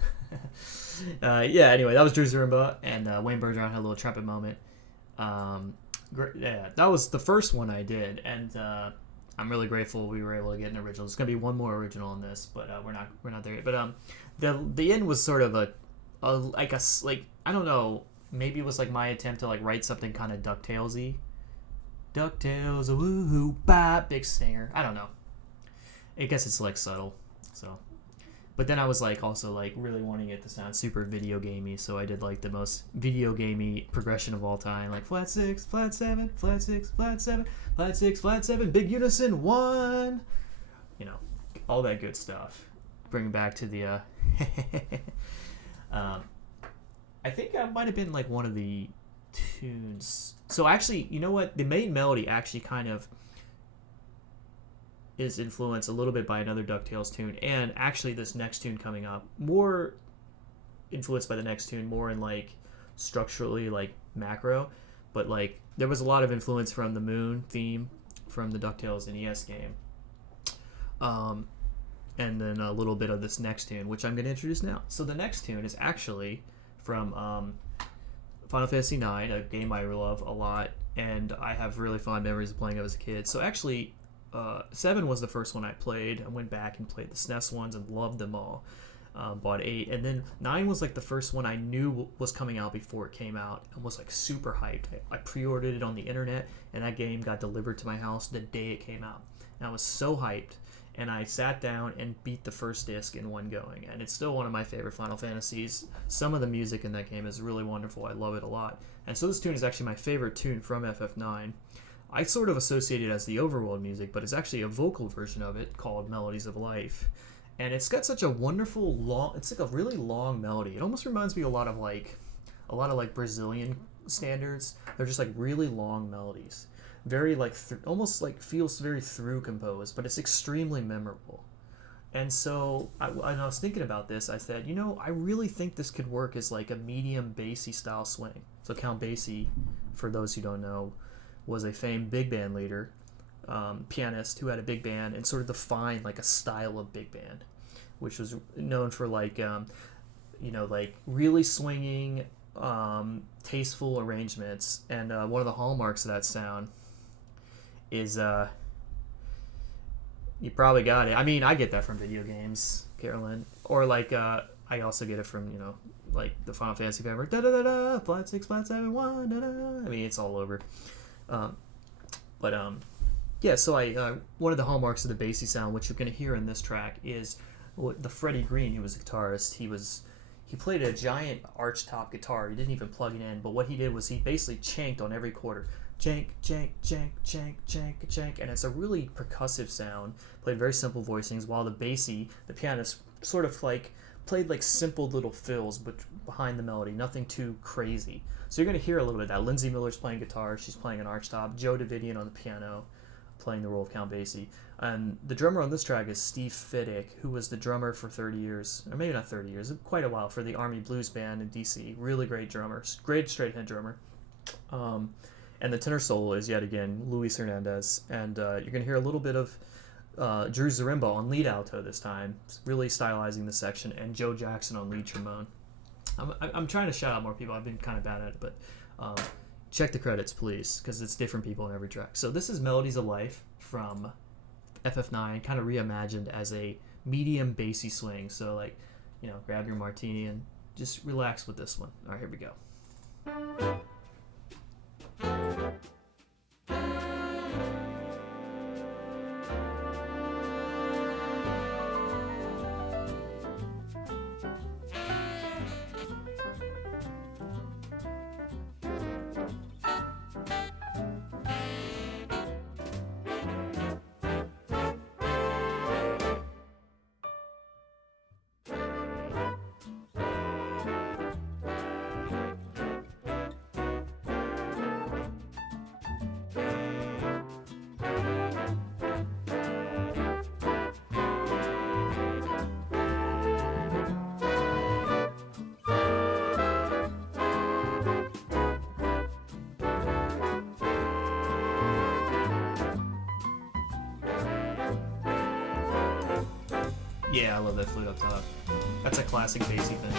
Yeah. Anyway, that was Drew Zaremba, and Wayne Bergeron had a little trumpet moment. Yeah, that was the first one I did, and I'm really grateful we were able to get an original. There's gonna be one more original in this, but we're not there yet. But the end was sort of a like I don't know, maybe it was like my attempt to like write something kind of DuckTales-y. DuckTales, a woohoo, bop, big stinger. I don't know. I guess it's like subtle. So, but then I was like also like really wanting it to sound super video gamey, so I did like the most video gamey progression of all time, like flat 6, flat 7, flat 6, flat 7, flat 6, flat 7, big unison 1. You know, all that good stuff. Bring it back to the. I think that might have been like one of the tunes. So actually, you know what? The main melody actually kind of is influenced a little bit by another DuckTales tune, and actually this next tune coming up, more influenced by the next tune, more in like structurally like macro, but like there was a lot of influence from the Moon theme from the DuckTales NES game. And then a little bit of this next tune, which I'm going to introduce now. So the next tune is actually from Final Fantasy IX, a game I love a lot, and I have really fond memories of playing it as a kid. So actually, 7 was the first one I played. I went back and played the SNES ones and loved them all. Bought 8, and then 9 was like the first one I knew was coming out before it came out, and was like super hyped. I pre-ordered it on the internet, and that game got delivered to my house the day it came out, and I was so hyped. And I sat down and beat the first disc in one going, and it's still one of my favorite Final Fantasies. Some of the music in that game is really wonderful. I love it a lot. And so this tune is actually my favorite tune from FF9. I sort of associate it as the overworld music, but it's actually a vocal version of it called Melodies of Life. And it's got such a wonderful long, it's like a really long melody. It almost reminds me a lot of like Brazilian standards. They're just like really long melodies. Very like almost like feels very through composed, but it's extremely memorable. And so when I was thinking about this, I said, you know, I really think this could work as like a medium bassy style swing. So Count Basie, for those who don't know, was a famed big band leader, pianist who had a big band and sort of defined like a style of big band, which was known for like like really swinging, tasteful arrangements. And one of the hallmarks of that sound is you probably got it. I mean, I get that from video games, Carolyn, or like I also get it from like the Final Fantasy family, da da da da, flat 6, flat 7, 1, da da. I mean, it's all over. Yeah. So one of the hallmarks of the bassy sound, which you're going to hear in this track, is the Freddie Green, who was a guitarist. He played a giant archtop guitar. He didn't even plug it in, but what he did was he basically chanked on every quarter. Chank, chank, chank, chank, chank, chank, and it's a really percussive sound. Played very simple voicings, while the pianist, sort of like played like simple little fills, but behind the melody, nothing too crazy. So you're going to hear a little bit of that. Lindsay Miller's playing guitar; she's playing an archtop. Joe Davidian on the piano, playing the role of Count Basie. And the drummer on this track is Steve Fiddick, who was the drummer for 30 years, or maybe not 30 years, quite a while, for the Army Blues Band in DC. Really great drummer, great straight head drummer. And the tenor solo is yet again Luis Hernandez, and you're going to hear a little bit of Drew Zaremba on lead alto this time, really stylizing the section, and Joe Jackson on lead trombone. I'm trying to shout out more people. I've been kind of bad at it, but check the credits, please, because it's different people in every track. So this is Melodies of Life from FF9, kind of reimagined as a medium bassy swing. So like, grab your martini and just relax with this one. All right, here we go. Yeah, I love that flute up top. That's a classic bassy thing.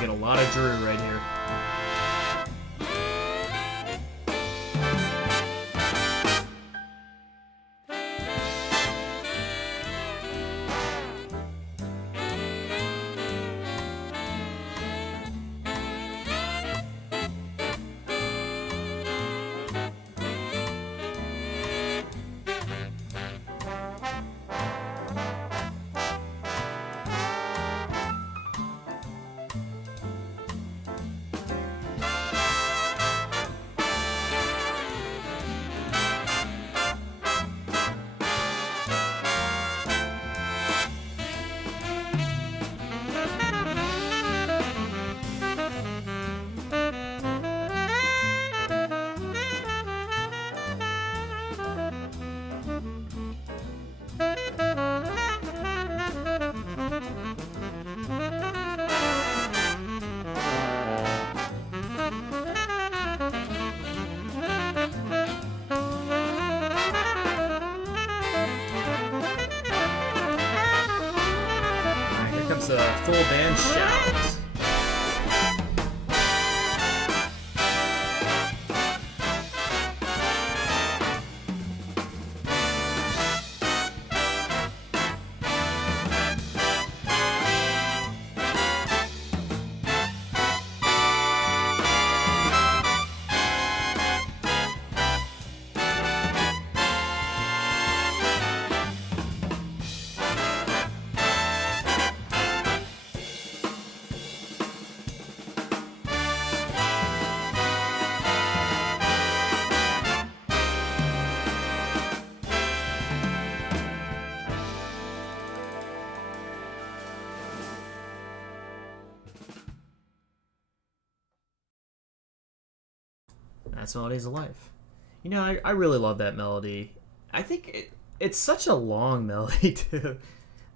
Get a lot of Drew right here. A full band shout. That's Melodies of Life. You know, I really love that melody. I think it's such a long melody too,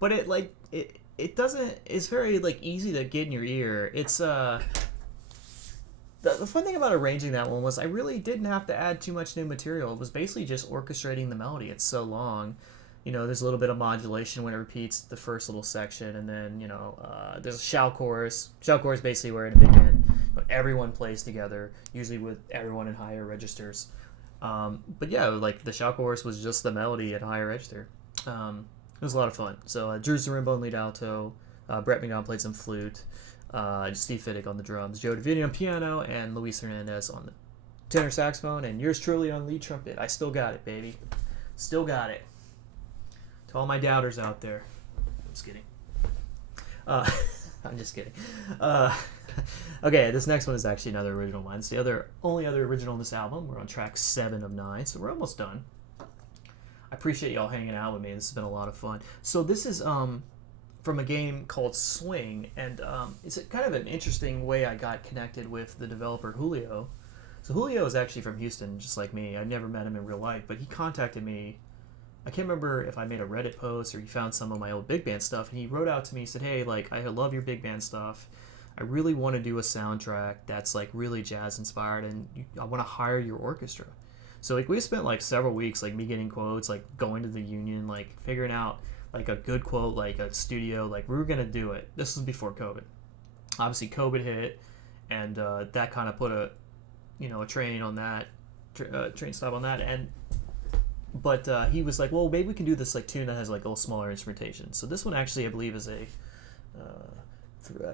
but it doesn't. It's very like easy to get in your ear. It's the fun thing about arranging that one was I really didn't have to add too much new material. It was basically just orchestrating the melody. It's so long. You know, there's a little bit of modulation when it repeats the first little section, and then, you know, there's a shout chorus. Shout chorus basically where in a big band, everyone plays together, usually with everyone in higher registers. But yeah, like the shout chorus was just the melody at higher register. It was a lot of fun. So Drew Zarimbo on lead alto, Brett McDonald played some flute, Steve Fiddick on the drums, Joe Davini on piano, and Luis Hernandez on the tenor saxophone, and yours truly on lead trumpet. I still got it, baby. Still got it. To all my doubters out there. I'm just kidding. I'm just kidding. Okay, this next one is actually another original of mine. It's the only other original in this album. We're on track 7 of 9, so we're almost done. I appreciate y'all hanging out with me. This has been a lot of fun. So this is from a game called Swing, and it's kind of an interesting way I got connected with the developer Julio. So Julio is actually from Houston, just like me. I never met him in real life, but he contacted me. I can't remember if I made a Reddit post or he found some of my old big band stuff, and he wrote out to me, said, hey, like, I love your big band stuff. I really want to do a soundtrack that's like really jazz inspired, and I want to hire your orchestra. So like we spent like several weeks, like me getting quotes, like going to the union, like figuring out like a good quote, like a studio, like we were going to do it. This was before COVID. Obviously COVID hit, and that kind of put a train on that, train stop on that, but he was like, well, maybe we can do this like tune that has like a little smaller instrumentation. So this one actually, I believe, is a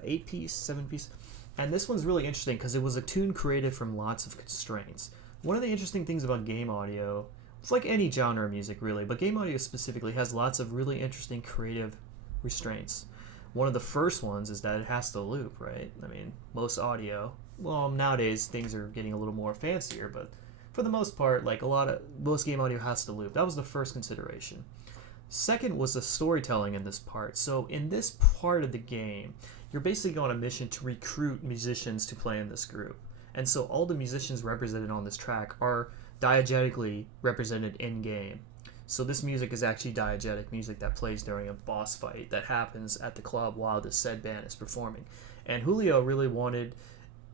8-piece, 7-piece. And this one's really interesting because it was a tune created from lots of constraints. One of the interesting things about game audio it's like any genre of music really, but game audio specifically has lots of really interesting creative restraints. One of the first ones is that it has to loop, right? I mean, most audio, well, nowadays things are getting a little more fancier, but for the most part, like most game audio has to loop. That was the first consideration. Second was the storytelling in this part. So in this part of the game, you're basically on a mission to recruit musicians to play in this group. And so all the musicians represented on this track are diegetically represented in game. So this music is actually diegetic music that plays during a boss fight that happens at the club while the said band is performing. And Julio really wanted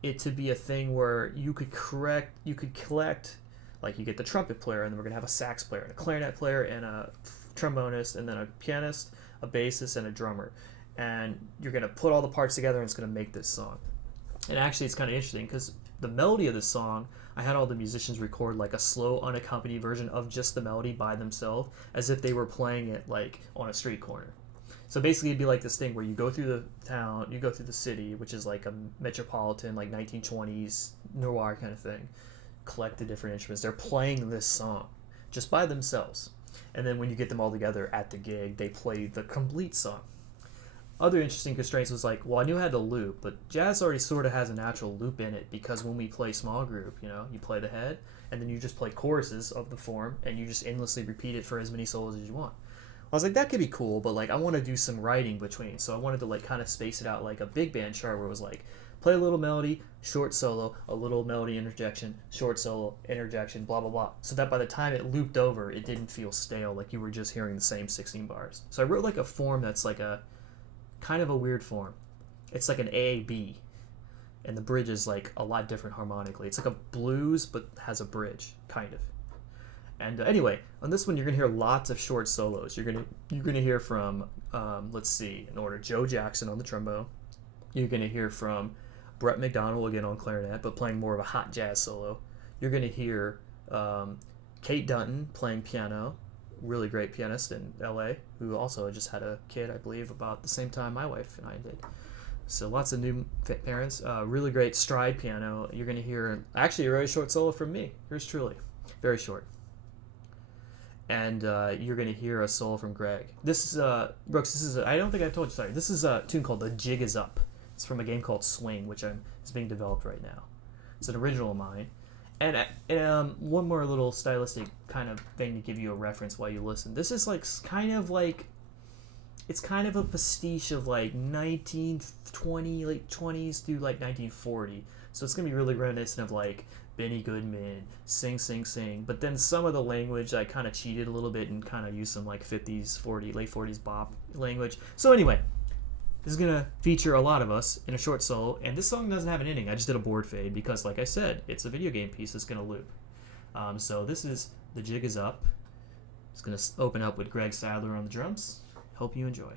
it to be a thing where you could collect, like you get the trumpet player, and then we're gonna have a sax player and a clarinet player and a trombonist and then a pianist, a bassist, and a drummer. And you're gonna put all the parts together and it's gonna make this song. And actually it's kind of interesting because the melody of this song, I had all the musicians record like a slow unaccompanied version of just the melody by themselves as if they were playing it like on a street corner. So basically it'd be like this thing where you go through the town, you go through the city, which is like a metropolitan, like 1920s noir kind of thing, collect the different instruments. They're playing this song just by themselves. And then when you get them all together at the gig, they play the complete song. Other interesting constraints was like, well, I knew I had to loop, but jazz already sort of has a natural loop in it because when we play small group, you know, you play the head and then you just play choruses of the form and you just endlessly repeat it for as many solos as you want. I was like, that could be cool, but like I want to do some writing between, so I wanted to like kind of space it out like a big band chart where it was like play a little melody, short solo, a little melody interjection, short solo, interjection, blah blah blah, so that by the time it looped over, it didn't feel stale, like you were just hearing the same 16 bars. So I wrote like a form that's like a kind of a weird form. It's like an A-B, and the bridge is like a lot different harmonically. It's like a blues but has a bridge, kind of. And anyway, on this one you're gonna hear lots of short solos. You're gonna hear from let's see in order, Joe Jackson on the trombone. You're gonna hear from Brett McDonald again on clarinet, but playing more of a hot jazz solo. You're gonna hear Kate Dunton playing piano, really great pianist in LA, who also just had a kid, I believe, about the same time my wife and I did. So lots of new parents. Really great stride piano. You're gonna hear actually a very short solo from me. Yours truly, very short. And you're going to hear a solo from Greg. This is, Brooks, I don't think I told you, sorry. This is a tune called The Jig Is Up. It's from a game called Swing, which is being developed right now. It's an original of mine. And one more little stylistic kind of thing to give you a reference while you listen. This is it's kind of a pastiche of like 1920, late 20s through like 1940. So it's going to be really reminiscent of like Benny Goodman, Sing Sing Sing, but then some of the language I kind of cheated a little bit and kind of used some like 50s, late 40s bop language. So anyway, this is going to feature a lot of us in a short solo, and this song doesn't have an ending. I just did a board fade because, like I said, it's a video game piece that's going to loop. So this is The Jig Is Up. It's going to open up with Greg Sadler on the drums. Hope you enjoy.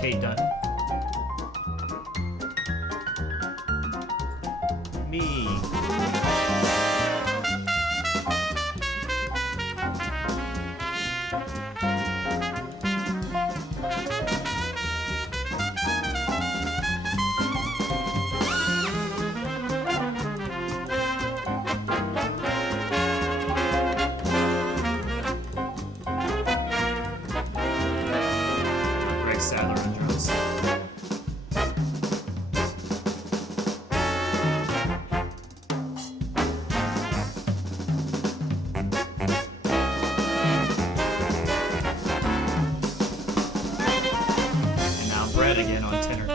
Kate Dunn. Me. Sadler on drums. And now Brett again on tenor.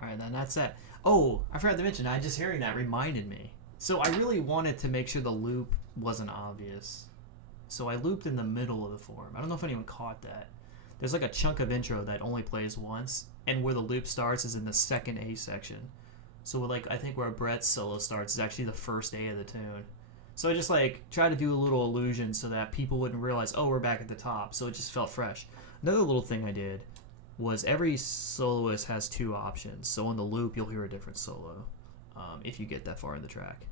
Alright, then that's that. Oh, I forgot to mention, just hearing that reminded me. So I really wanted to make sure the loop wasn't obvious. So I looped in the middle of the form. I don't know if anyone caught that. There's like a chunk of intro that only plays once, and where the loop starts is in the second A section. So like I think where Brett's solo starts is actually the first A of the tune. So I just like try to do a little illusion so that people wouldn't realize, oh, we're back at the top. So it just felt fresh. Another little thing I did was every soloist has two options. So on the loop, you'll hear a different solo if you get that far in the track.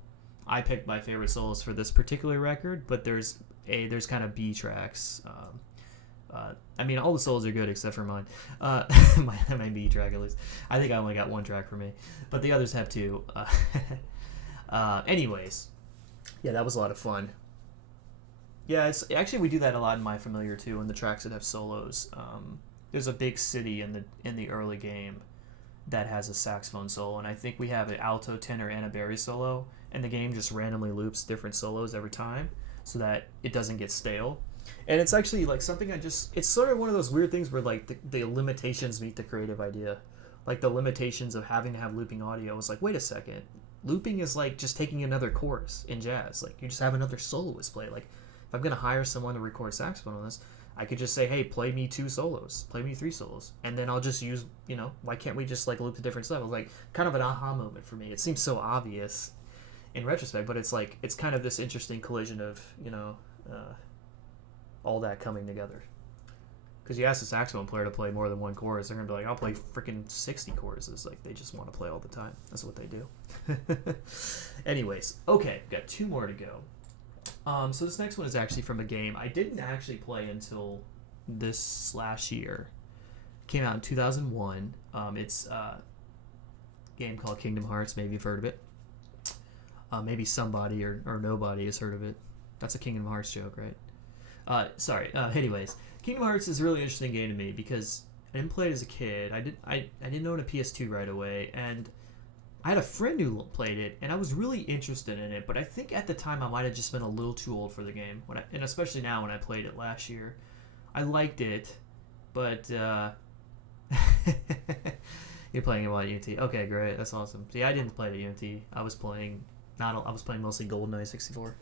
I picked my favorite solos for this particular record, but there's kind of B tracks. I mean, all the solos are good except for mine. My B track, at least. I think I only got one track for me, but the others have two. Anyways, yeah, that was a lot of fun. Yeah, it's actually we do that a lot in My Familiar too, in the tracks that have solos. There's a big city in the early game that has a saxophone solo, and I think we have an alto, tenor, and a bass solo, and the game just randomly loops different solos every time so that it doesn't get stale. And it's actually like something it's sort of one of those weird things where like the limitations meet the creative idea. Like the limitations of having to have looping audio was like, wait a second, looping is like just taking another chorus in jazz. Like you just have another soloist play. Like if I'm going to hire someone to record saxophone on this, I could just say, hey, play me 2 solos, play me 3 solos, and then I'll just use, why can't we just like loop the different stuff? It was like kind of an aha moment for me. It seems so obvious in retrospect, but it's like it's kind of this interesting collision of all that coming together. Because you ask a saxophone player to play more than one chorus, they're gonna be like, I'll play freaking 60 choruses. Like they just want to play all the time. That's what they do. Anyways, okay, got 2 more to go. So this next one is actually from a game I didn't actually play until this last year. Came out in 2001. It's a game called Kingdom Hearts. Maybe you've heard of it. Maybe somebody or nobody has heard of it. That's a Kingdom Hearts joke, right? Sorry. Anyways, Kingdom Hearts is a really interesting game to me because I didn't play it as a kid. I didn't own a PS2 right away, and I had a friend who played it, and I was really interested in it, but I think at the time I might have just been a little too old for the game, and especially now when I played it last year. I liked it, but you're playing it while at UNT. Okay, great, that's awesome. See, I didn't play it at UNT. I was playing mostly GoldenEye 64.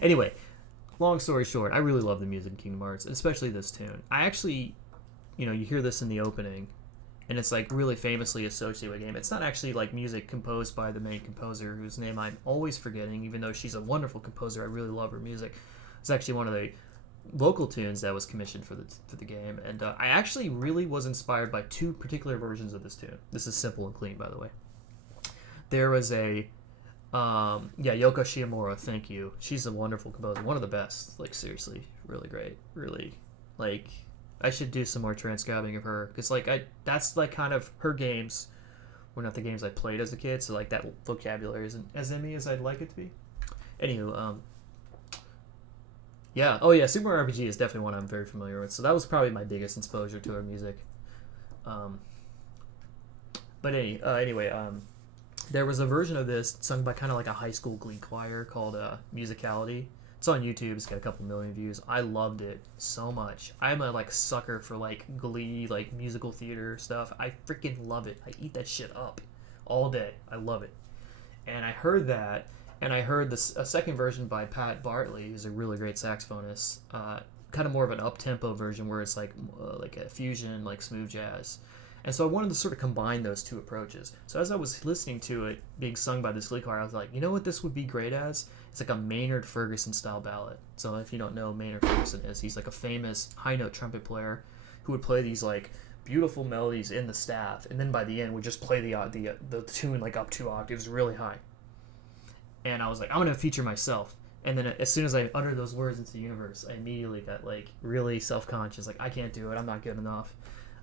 Anyway, long story short, I really love the music in Kingdom Hearts, especially this tune. I actually, you hear this in the opening, and it's like really famously associated with the game. It's not actually like music composed by the main composer, whose name I'm always forgetting, even though she's a wonderful composer. I really love her music. It's actually one of the vocal tunes that was commissioned for the game, and I actually really was inspired by 2 particular versions of this tune. This is simple and clean, by the way. There was a Yoko Shimomura, thank you. She's a wonderful composer, one of the best. Like seriously, really great. Really, like I should do some more transcribing of her because that's like kind of her games were not the games I played as a kid, so like that vocabulary isn't as in me as I'd like it to be. Anywho, yeah. Oh yeah, Super Mario RPG is definitely one I'm very familiar with. So that was probably my biggest exposure to her music. But anyway, There was a version of this sung by kind of like a high school glee choir called Musicality. It's on YouTube. It's got a couple million views. I loved it so much. I'm a like sucker for like glee, like musical theater stuff. I freaking love it. I eat that shit up all day. I love it. And I heard that, and I heard a second version by Pat Bartley, who's a really great saxophonist. Kind of more of an up-tempo version where it's like a fusion, like smooth jazz. And so I wanted to sort of combine those two approaches. So as I was listening to it being sung by this glee choir, I was like, you know what this would be great as? It's like a Maynard Ferguson style ballad. So if you don't know who Maynard Ferguson is, he's like a famous high note trumpet player who would play these like beautiful melodies in the staff, and then by the end would just play the tune like up 2 octaves really high. And I was like, I'm gonna feature myself. And then as soon as I uttered those words into the universe, I immediately got like really self-conscious, like I can't do it, I'm not good enough.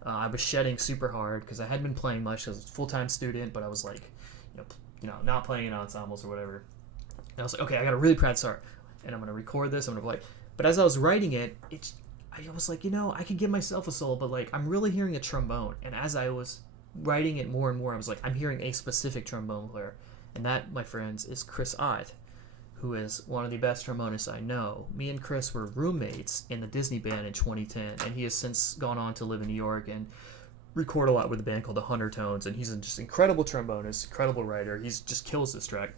I was shedding super hard because I hadn't been playing much because I was a full-time student, but I was like, not playing in ensembles or whatever. And I was like, okay, I got to really practice hard, and I'm gonna record this. I'm gonna play. But as I was writing it, I was like, I could give myself a solo, but like I'm really hearing a trombone. And as I was writing it more and more, I was like, I'm hearing a specific trombone player, and that, my friends, is Chris Ott, who is one of the best trombonists I know. Me and Chris were roommates in the Disney band in 2010, and he has since gone on to live in New York and record a lot with a band called the Huntertones, and he's a just incredible trombonist, incredible writer. He's just kills this track.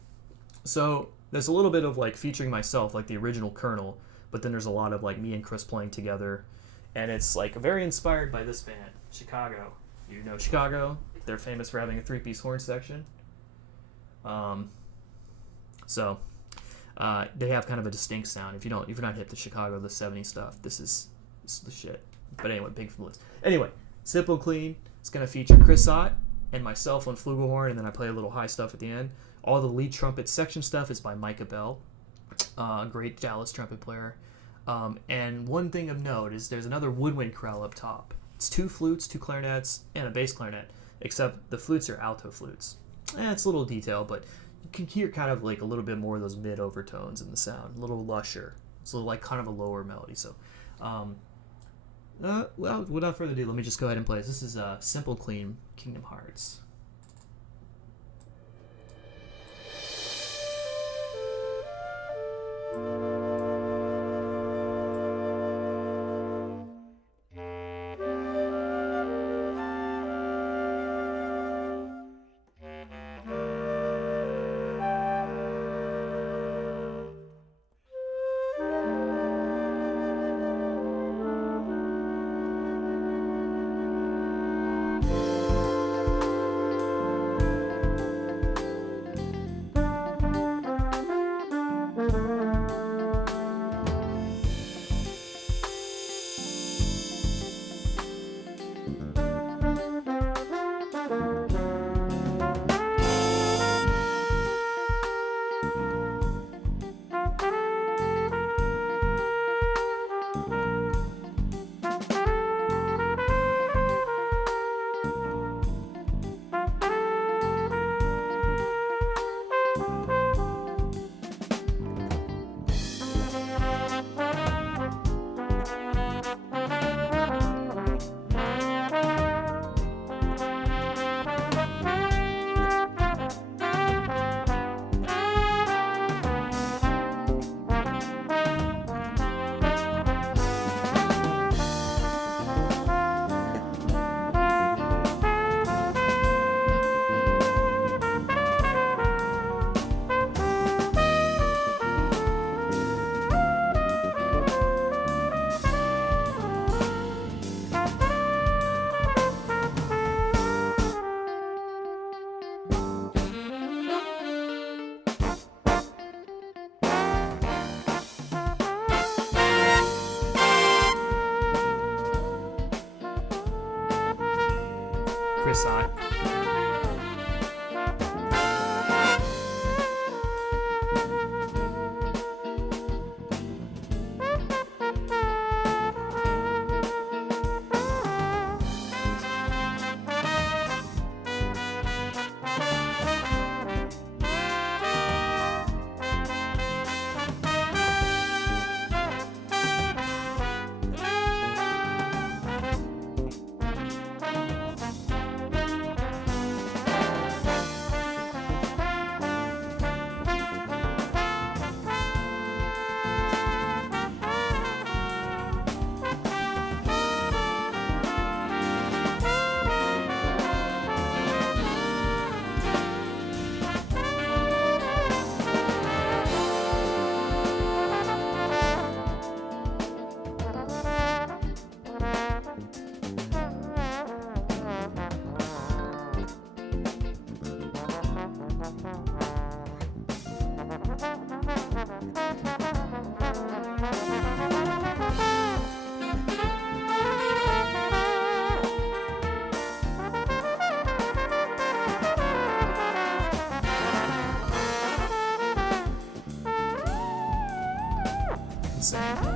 So there's a little bit of like featuring myself, like the original Colonel, but then there's a lot of like me and Chris playing together, and it's like very inspired by this band, Chicago. You know Chicago? They're famous for having a 3-piece horn section. So they have kind of a distinct sound. If you're not hip to Chicago, the 70s stuff, this is the shit. But anyway, big from the list. Anyway, Simple Clean. It's gonna feature Chris Ott and myself on flugelhorn, and then I play a little high stuff at the end. All the lead trumpet section stuff is by Micah Bell, great Dallas trumpet player. And one thing of note is there's another woodwind chorale up top. It's 2 flutes, 2 clarinets, and a bass clarinet, except the flutes are alto flutes. It's a little detail, but you can hear kind of like a little bit more of those mid overtones in the sound, a little lusher. It's a little like kind of a lower melody. So, well, without further ado, let me just go ahead and play this. This is Simple Clean, Kingdom Hearts. Chris Ott. insane.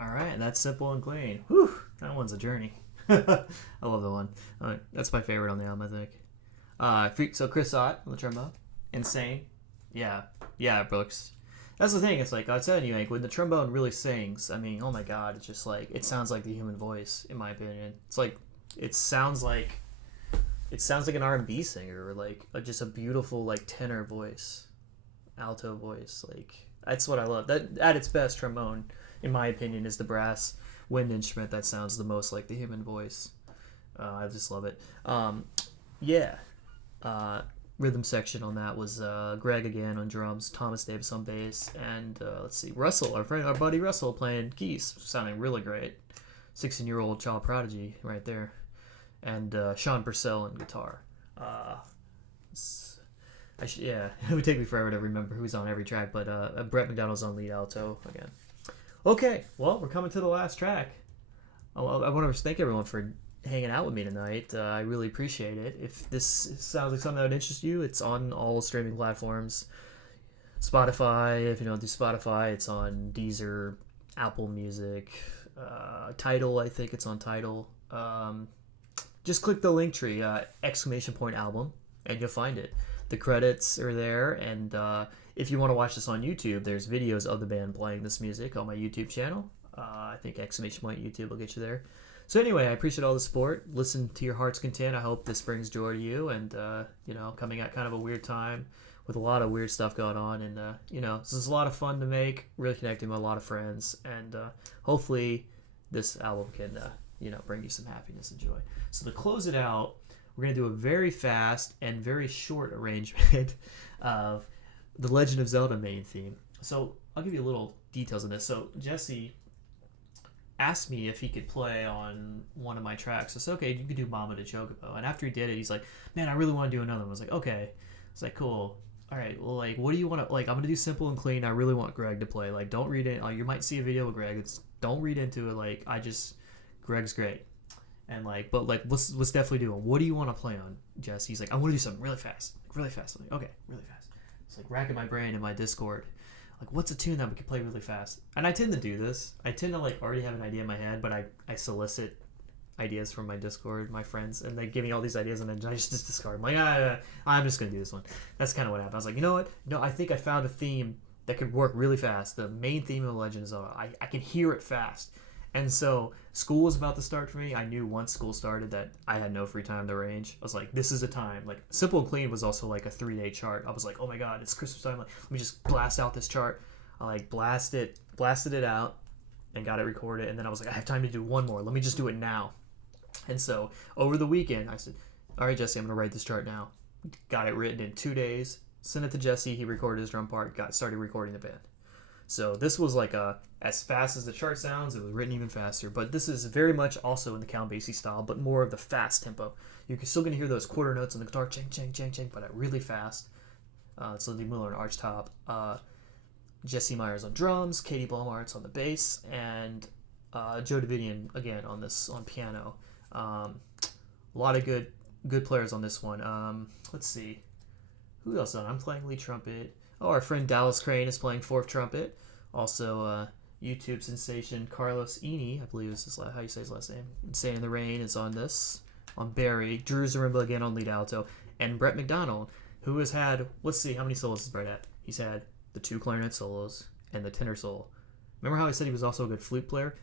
All right, that's simple and clean. Whew, that one's a journey. I love the one. That's my favorite on the album, I think. So Chris Ott on the trombone, insane. Yeah, Brooks. That's the thing. It's like I was telling you, like when the trombone really sings, I mean, oh my god, it's just like it sounds like the human voice, in my opinion. It's like it sounds like an R&B singer, or like just a beautiful like tenor voice, alto voice. Like that's what I love. That at its best, trombone, in my opinion, is the brass wind instrument that sounds the most like the human voice. I just love it. Rhythm section on that was Greg again on drums, Thomas Davis on bass, and let's see, Russell, our buddy Russell playing keys, sounding really great. 16-year-old child prodigy right there, and Sean Purcell on guitar. It would take me forever to remember who's on every track, but Brett McDonald's on lead alto again. Okay, well, we're coming to the last track. I want to thank everyone for hanging out with me tonight. I really appreciate it. If this sounds like something that would interest you, it's on all streaming platforms. Spotify, if you don't do Spotify, it's on Deezer, Apple Music, Tidal, I think it's on Tidal. Just click the link tree, ! album, and you'll find it. The credits are there, and if you want to watch this on YouTube, there's videos of the band playing this music on my YouTube channel. I think ! YouTube will get you there. So anyway, I appreciate all the support. Listen to your heart's content. I hope this brings joy to you, and coming at kind of a weird time with a lot of weird stuff going on, and this is a lot of fun to make, really connecting with a lot of friends, and hopefully this album can bring you some happiness and joy. So to close it out, we're going to do a very fast and very short arrangement of the Legend of Zelda main theme. So I'll give you a little details on this. So Jesse asked me if he could play on one of my tracks. I said, okay, you could do Mambo de Chocobo. And after he did it, he's like, man, I really want to do another one. I was like, okay. It's like, cool. All right, well, like, what do you want to, like, I'm going to do simple and clean. I really want Greg to play. Like, don't read it. Like, you might see a video with Greg. Don't read into it. Like, Greg's great. And, like, but, like, let's definitely do it. What do you want to play on, Jess? He's like, I want to do something really fast. Like, really fast. I'm like, okay, really fast. It's like racking my brain in my Discord. Like, what's a tune that we could play really fast? And I tend to do this. I tend to, like, already have an idea in my head, but I solicit ideas from my Discord, my friends, and they give me all these ideas, and then I just discard them. Like, I'm just going to do this one. That's kind of what happened. I was like, you know what? No, I think I found a theme that could work really fast. The main theme of Legend of Zelda. I can hear it fast. And so school was about to start for me. I knew once school started that I had no free time to arrange. I was like, this is a time. Like, Simple and Clean was also like a 3-day chart. I was like, oh my god, it's Christmas time. Like, let me just blast out this chart. I like blasted it out and got it recorded. And then I was like, I have time to do one more. Let me just do it now. And so over the weekend, I said, all right, Jesse, I'm going to write this chart now. Got it written in 2 days. Sent it to Jesse. He recorded his drum part. Started recording the band. So this was like as fast as the chart sounds, it was written even faster. But this is very much also in the Count Basie style, but more of the fast tempo. You're still going to hear those quarter notes on the guitar, ching, ching, ching, ching, but at really fast. It's Lindsey Miller on archtop. Jesse Myers on drums, Katie Blomartz on the bass, and Joe Davidian again on piano. A lot of good players on this one. Let's see, who else on? I'm playing lead trumpet. Oh, our friend Dallas Crane is playing fourth trumpet. Also, YouTube sensation Carlos Eni, I believe is how you say his last name. Insane in the Rain is on this. On Barry, Drew Zarimba again on lead alto, and Brett McDonald, who has had, let's see, how many solos has Brett had? He's had the 2 clarinet solos and the tenor solo. Remember how I said he was also a good flute player?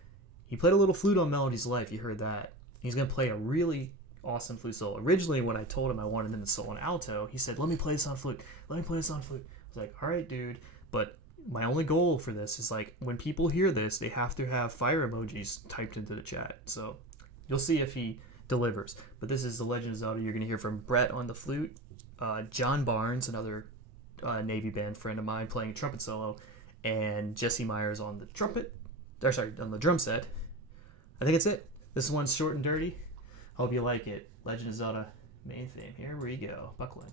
He played a little flute on Melodies of Life. You heard that. He's going to play a really awesome flute solo. Originally, when I told him I wanted him to solo on alto, he said, let me play this on flute. Let me play this on flute. I was like, all right, dude. But my only goal for this is, like, when people hear this, they have to have fire emojis typed into the chat. So you'll see if he delivers. But this is The Legend of Zelda. You're going to hear from Brett on the flute, John Barnes, another Navy band friend of mine, playing a trumpet solo, and Jesse Myers on the on the drum set. I think it's it. This one's short and dirty. Hope you like it. Legend of Zelda main theme. Here we go. Buckle in.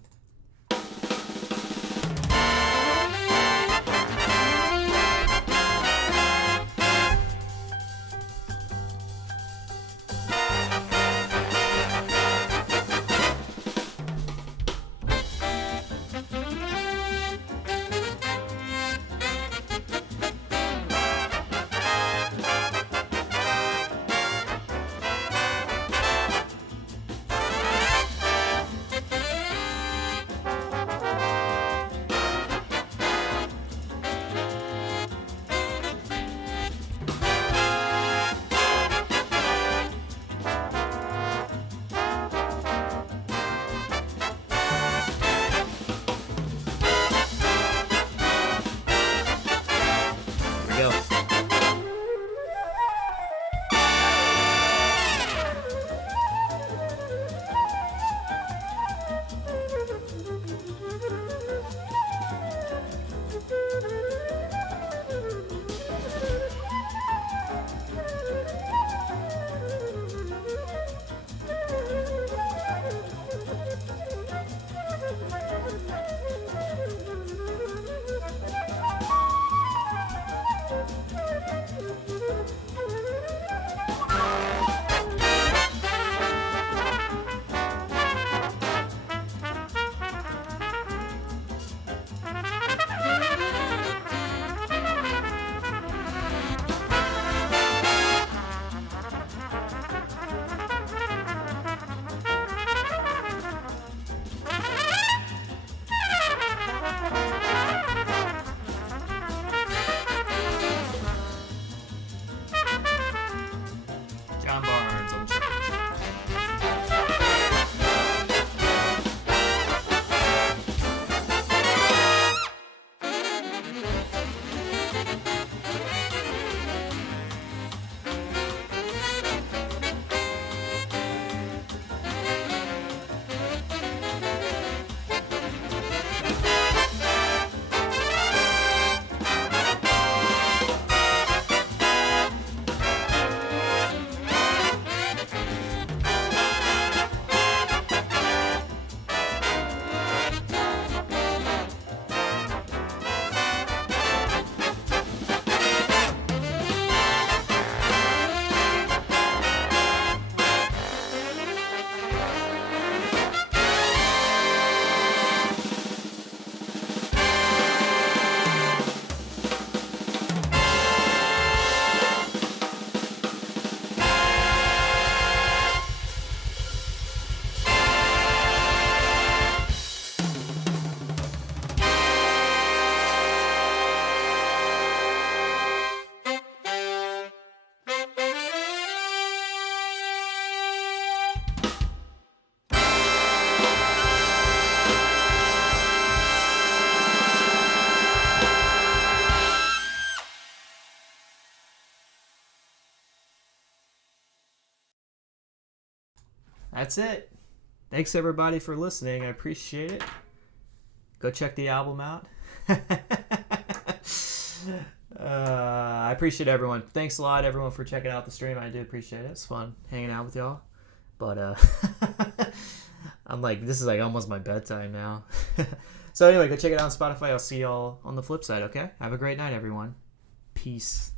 That's it. Thanks everybody for listening. I appreciate it. Go check the album out. I appreciate everyone. Thanks a lot, everyone, for checking out the stream. I do appreciate it. It's fun hanging out with y'all. But I'm like, this is like almost my bedtime now. So anyway, go check it out on Spotify. I'll see y'all on the flip side, okay? Have a great night, everyone. Peace.